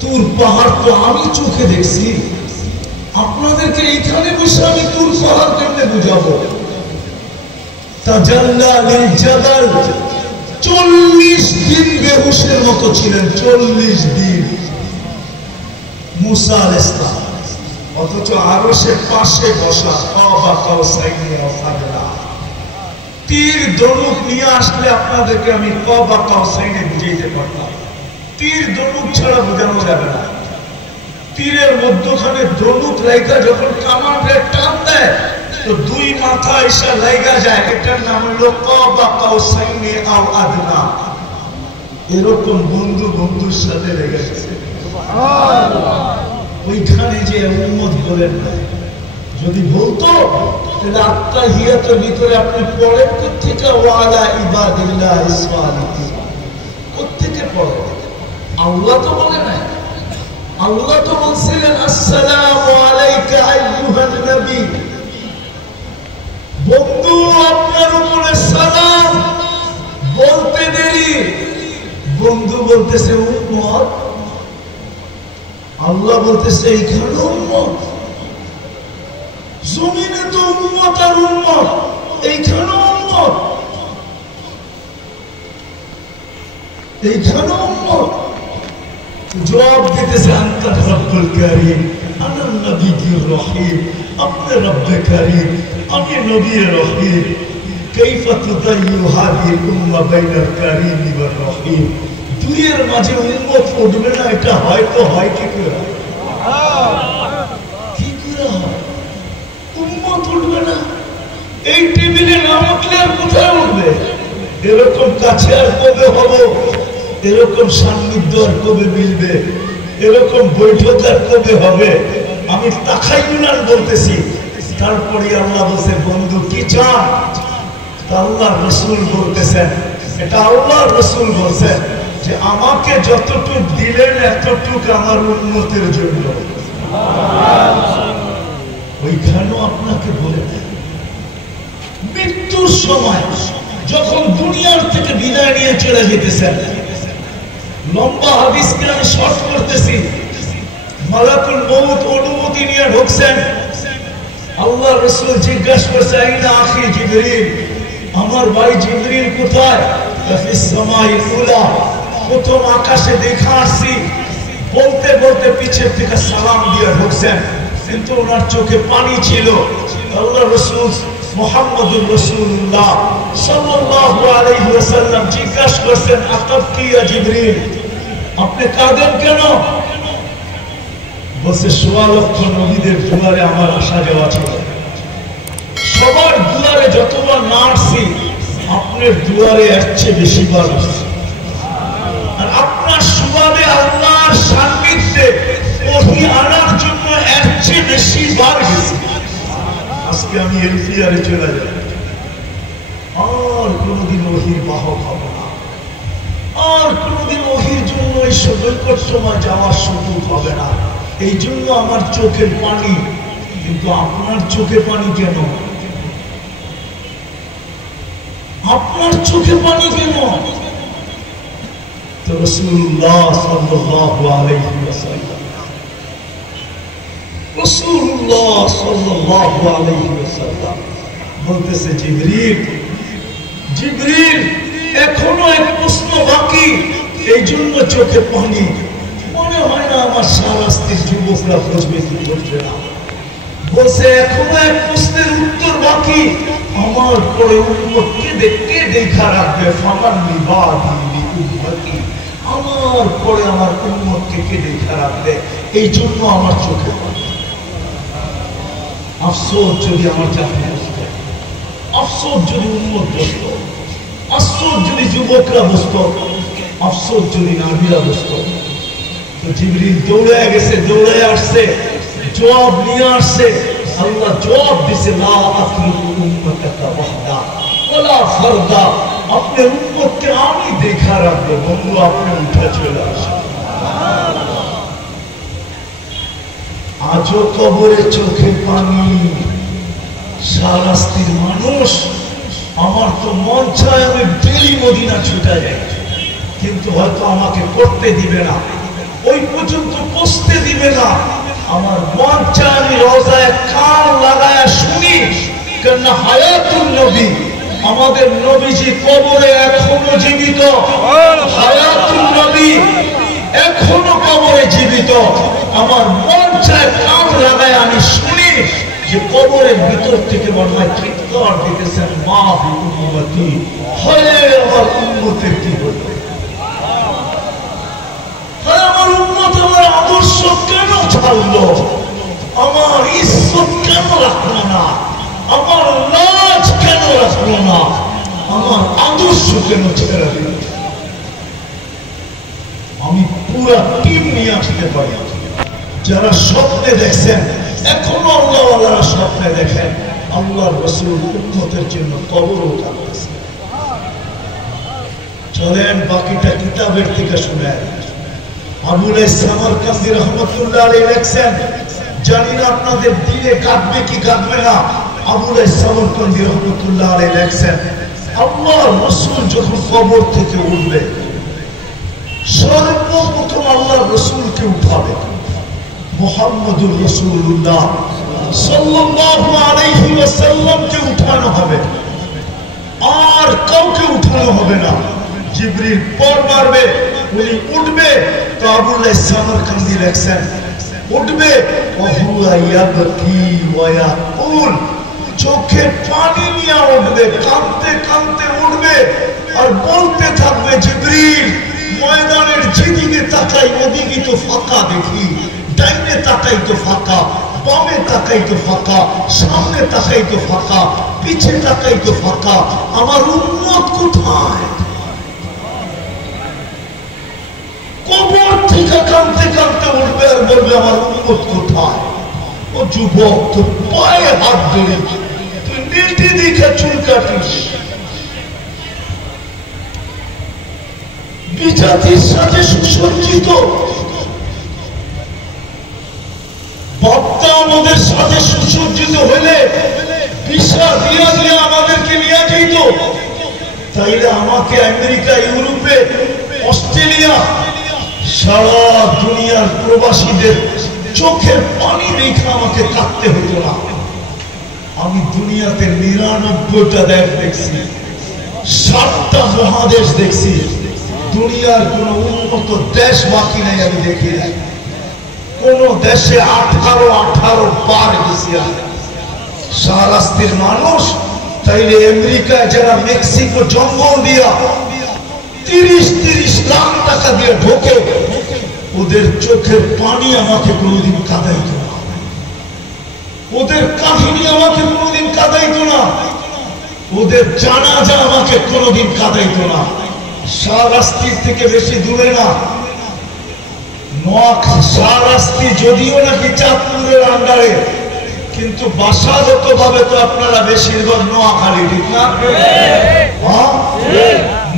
তুর পাহাড় তো আমি চোখে দেখছি, আপনাদেরকে এইখানে বসে আমি তুর পাহাড় কেমনে বুঝাবো? তাজাল্লা লিল জাবাল, 40 দিন বেহুশের মতো ছিলেন, 40 দিন। মুসা আলাইহিস সালাম, অথচ আরশের পাশে বসা কাবা কাউসাইনি আসাদা। তীর ধনুক নিয়ে আসলে আপনাদেরকে আমি কাবা কাউসাইনি বুঝাইতে পারতাম, তীর ধনুক ছাড়া বোঝানো যাবে না। তীরের মধ্যখানে ধনুক লাইগা যখন কামানের টান দেয় তো দুই মাথা এসে লাইগা যায়, এটার নাম হলো কাবা কাউসাইনি আও আদনা। এরকম বন্ধু বন্ধুর সাথে লেগে গেছে। ওইখানে যে উম্মত বলেন না, যদি বলতো তাহলে আত্তাহিয়াতের ভিতরে আপনি পড়েন কোত্থেকে ওয়ালা ইবাদিল্লাহ ইসমালিহি, কোত্থেকে পড়েন? আল্লাহ তো বলে না, আল্লাহ তো বলছিলেন আসসালামু আলাইকা আইয়ুহান নবী, বন্ধু আপনার উপরে সালাম। বলতে দেরি, বন্ধু বলতেছে উম্মত, আল্লাহ বলতেছে এইখানে উম্মত। জমিনে তো উম্মত আর উম্মত, এইখানে উম্মত, এইখানে উম্মত। জবাব দিতেছে আনতা রব্বুল কারীম, আনা নবিয়্যুর রহিম, আপনি রব্বে কারীম, আমি নবী রহিম। কাইফা তুদাইয়ু হাযিহিল উম্মাহ বাইনাল কারীম ওয়ার রহিম। দুইয়ের মাঝে উম্মত উঠবে না, এটা হয়তো হয় কি করে? কি করে হয়? উম্মত উঠবে না। এই টেবিলে না উঠলে আর কোথায় উঠবে? এরকম কাছে আর কবে হবো? এরকম সান্নিধ্য আর কবে মিলবে? এরকম বৈঠক আর কবে হবে? আমি তাকাইয়ুনান বলতেছি। তারপরে আল্লাহ বলছে বন্ধু কি চান? আল্লাহ রাসূল বলতেছেন, এটা আল্লাহ রাসূল বলছেন যে আমাকে যতটুকু দিলেন এতটুকু আমার উম্মতের জন্য। ওইখানেও আপনাকে বলে দেন মৃত্যুর সময় যখন দুনিয়ার থেকে বিদায় নিয়ে চলে যেতেছেন, লম্বা হাদিসকে আমি শর্ট করতেছি, মালাকুল মউত অনুমতি নিয়ে ঢুকছেন। আল্লাহ রাসূল জিজ্ঞাসা করছে আইনা আখি জিবরিল, আমার ভাই জিবরিল কোথায়? ফিস সামাইল উলা, প্রথম আকাশে দেখা আসছি। বলতে বলতে পিছের থেকে সালাম দিয়ে ঢুকছেন, কিন্তু ওনার চোখে পানি ছিল। আল্লাহ রাসূল মুহাম্মদুর রাসূলুল্লাহ সাল্লাল্লাহু আলাইহি ওয়াসাল্লাম জিজ্ঞাসা করছেন আতাবকি ইয়া জিবরিল, আপনি কাঁদেন কেন? বলছে সোয়া লক্ষ নবীদের দুয়ারে আমার আসা যাওয়া ছিল, সবার দুয়ারে যতবার না আসছি আপনার দুয়ারে এর চেয়ে বেশি বার আসছি। আর আপনার সুবাদে আল্লাহর সান্নিধ্যে ওহী আনার জন্য এর চেয়ে বেশি বার গেছি। আজকে আমি এলপিআরে চলে যাই, আর কোনোদিন ওহীর বাহক হব না, আর কোনোদিন ওহীর জন্য এই সৈকত সময় যাওয়ার সুযোগ হবে না। এই জন্য আমার চোখের পানি। কিন্তু আপনার চোখে পানি কেন? আপনার চোখে পানি কেন? তো রাসূলুল্লাহ সাল্লাল্লাহু আলাইহি ওয়াসাল্লাম, রাসূলুল্লাহ সাল্লাল্লাহু আলাইহি ওয়াসাল্লাম বলতেছে জিবরিল, জিবরিল এখনো এক প্রশ্ন বাকি, এই জন্য চোখে পানি। মনে হয় না আমার শাস্তির যুবকরা বুঝবে কি বুঝবে না। বলছে এখনো এক প্রশ্নের উত্তর বাকি, আমার পরে উম্মতকে দেখতে দেখা রাখবে ফামান লিবাদি উম্মতি, আমার পরে আমার উম্মতকে কে দেখা রাখবে, এই জন্য আমার চোখে পানি। আফসোস যদি আমার জাহান্নামে বসতো, আফসোস যদি উম্মত বসতো, আফসোস যদি যুবকরা বসতো, আফসোস যদি নারীরা বসতো। তো জিবরিল দৌড়ে গেছে, দৌড়ে আসছে, জবাব নিয়ে আসছে। আল্লাহ জবাব দিছে লা আতরুকু উম্মাতাকা ওয়াহদা ওয়ালা ফারদা, আপনার উম্মতকে আমি দেখা রাখবো। বন্ধু আপনি উঠে চলে আসেন। আজও কবরে চোখে পানি, শাহরাস্তির মানুষ। আমার তো মন চায় আমি ডেলি মদিনা ছুটে যাই, কিন্তু হয়তো আমাকে করতে দিবে না, ওই পর্যন্ত পৌঁছতে দিবে না। আমার মন চায় আমি রওজায় কান লাগায়া শুনি, কেন হায়াতুন নবী, আমাদের নবীজি কবরে এখনো জীবিত। হায়াতুন নবী এখনো কবরে জীবিত। আমার মন চায় কান লাগায় আমি শুনি যে কবরের ভিতর থেকে মনে হয় চিৎকার দিতেছেন, মা উম্মতি, হয় আমার উম্মতের কি বলবে, আমার উম্মত আমার আদর্শ কেন ছাড়লো, আমার ইজ্জত কেন রাখলো না, আমার লাজ কেন রাখলো না, আমার আদর্শ কেন ছেড়ে দিল। আমি পুরা টিম নিয়ে আসতে পারি। যারা স্বপ্নে দেখছেন, এখনো আল্লাহওয়ালারা স্বপ্নে দেখেন আল্লাহর রাসূল উম্মতের জন্য কবরও কাঁদতেছে। চলেন বাকিটা কিতাবের থেকে শুনেন। আবুল সামারকান্দি রাহমাতুল্লাহ আলাইহি লেখছেন, জানি না আপনাদের দিলে কাঁদবে কি কাঁদবে না। আবুল সামারকান্দি রাহমাতুল্লাহ আলাইহি লেখছেন, আল্লাহর রাসূল যখন কবর থেকে উঠবে, সর্বপ্রথম আল্লাহর রাসূলকে উঠাবে, মুহাম্মদুর রাসূলুল্লাহ সাল্লাল্লাহু আলাইহি ওয়াসাল্লামকে উঠানো হবে, আর কাউকে উঠানো হবে না। জিবরিল পর মারবে, উনি উঠবে, তো আবুল সামারকান্দি লেখছেন উঠবে, ওহুয়া ইয়াবকি ওয়া ইয়াকুল, চোখে পানি নিয়ে উঠবে, কাঁদতে কাঁদতে উঠবে আর বলতে থাকবে, জিবরিল ময়দানের যেদিকে তাকাই ওদিকে তো ফাঁকা দেখি, ডাইনে তাকাই তো ফাঁকা, বামে তাকাই তো ফাঁকা, সামনে তাকাই তো ফাঁকা, পিছে তাকাই তো ফাঁকা, আমার উম্মত কোথায়? কবর থেকে কাঁদতে কাঁদতে উঠবে আর বলবে আমার উম্মত কোথায়? ও যুবক, তো পায়ে হাত ধরি, তুই নেটে দেখে চুল কাটিস, বিজাতির সাথে সুসজ্জিত, বাপ্তা আমাদের সাথে সুসজ্জিত হলে ভিসা দিয়া দিয়া আমাদেরকে নিয়ে যেত, তাইলে আমাকে আমেরিকা, ইউরোপে, অস্ট্রেলিয়া, সারা দুনিয়ার প্রবাসীদের চোখের পানি দেখে আমাকে কাঁদতে হতো না। আমি দুনিয়াতে ৯৯টা দেশ দেখছি, ৭টা মহাদেশ দেখছি, দুনিয়ার কোন উন্নত দেশ বাকি নাই আমি দেখি নাই। কোন দেশে 18 বার গেছি আমি। শাহরাস্তির মানুষ, তাইলে আমেরিকায় যারা মেক্সিকো জঙ্গল দিয়া 30 লাখ টাকা দিয়ে ঢোকে, ওদের চোখের পানি আমাকে কোনোদিন কাঁদাইতো না, ওদের কাহিনী আমাকে কোনোদিন কাঁদাইতো না, ওদের জানাজা আমাকে কোনোদিন কাঁদাইতো না। শাহরাস্তির থেকে বেশি দূরে না, শাহরাস্তি যদিও নাকি চাঁদপুরের আন্ডারে, কিন্তু বাসাগত ভাবে তো আপনারা বেশিরভাগ নোয়াখালী, ঠিক না?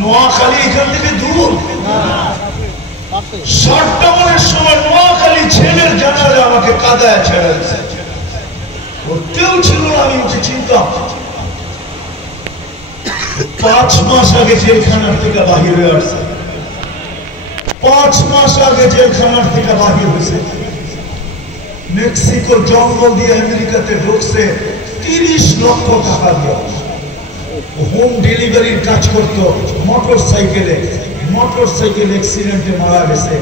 নোয়াখালী এখান থেকে দূর। শটডাউনের সময় নোয়াখালী ছেলের জানালে আমাকে কাদায় ছেড়ে দিচ্ছে, ওর কেউ ছিল না, আমি ওকে চিন্তা। 5 মাস আগে জেলখানার থেকে বাহির হয়ে আসছে, 5 মাস আগে জেলখানার থেকে বাহির হয়েছে, মেক্সিকো জঙ্গল দিয়ে আমেরিকাতে ঢুকছে 30 লক্ষ টাকা দিয়ে। হোম ডেলিভারির কাজ করতো, মোটর সাইকেল অ্যাক্সিডেন্টে মারা গেছে,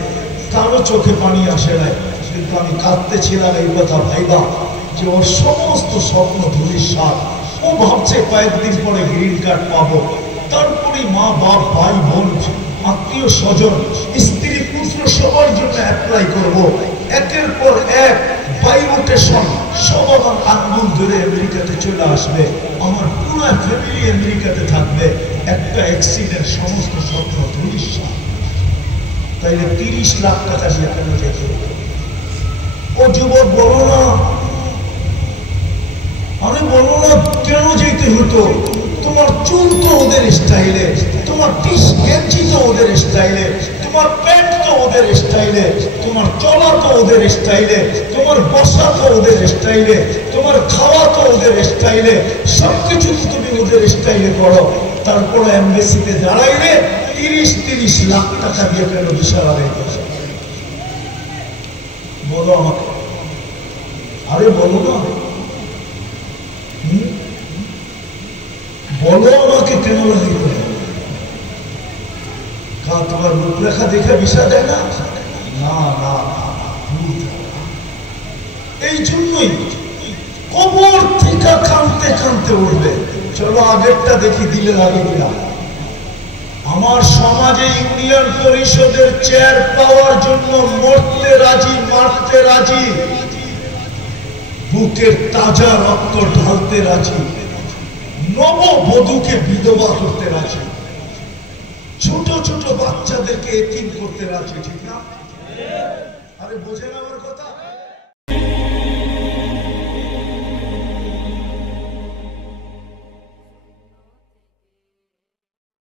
কারো চোখে পানি আসে নাই, কিন্তু আমি কাঁদতেছিলাম এই কথা ভাইবা যে ওর সমস্ত স্বপ্ন ধূলিসাৎ। ও ভাবছে কয়েকদিন পরে গ্রিন কার্ড পাবো, তারপরে মা বাপ ভাই বোন আত্মীয় স্বজন স্ত্রী পুত্র সবার জন্য অ্যাপ্লাই করব, একের পর এক বায়োটেশন সব আমার আঙ্গুল ধরে আমেরিকাতে চলে আসবে, আমার পুরো ফ্যামিলি আমেরিকাতে থাকবে, একটা অ্যাক্সিডেন্ট সমস্ত স্বপ্ন ধূলিসাৎ। তাইলে 30 লাখ টাকা দিয়ে কেন যেতে হতো? ও যুবক বলো না, আমি বলো না কেন যেতে হতো? তোমার চুল তো ওদের স্টাইলে, তোমার গেঞ্জি তো ওদের স্টাইলে, তোমার প্যান্ট তো ওদের স্টাইলে, তোমার চলা তো ওদের স্টাইলে, তোমার বসা তো ওদের স্টাইলে, তোমার খাওয়া তো ওদের স্টাইলে, সবকিছু তুমি ওদের স্টাইলে করো। তারপরে এমবেসিতে দাঁড়াইলে 30 লাখ টাকা দিয়ে কেন ভিসা আদায় করছো? বলো আমাকে, আরে বলো না, বলো আমাকে কেন লাগিত? তোমার রূপরেখা দেখে ভিসা দেয় না? না না, জন্যই কবর থেকে কাঁদতে কাঁদতে উঠবে। চলো আগেরটা দেখি, দিলে লাগে কিনা। আমার সমাজে ইউনিয়ন পরিষদের চেয়ার পাওয়ার জন্য মরতে রাজি, মারতে রাজি, বুকের তাজা রক্ত ঢালতে রাজি, নববধূকে বিধবা করতে রাজি, ছোট ছোট বাচ্চাদেরকে এতিম করতে রাজি, ঠিক না? আরে বোঝে না?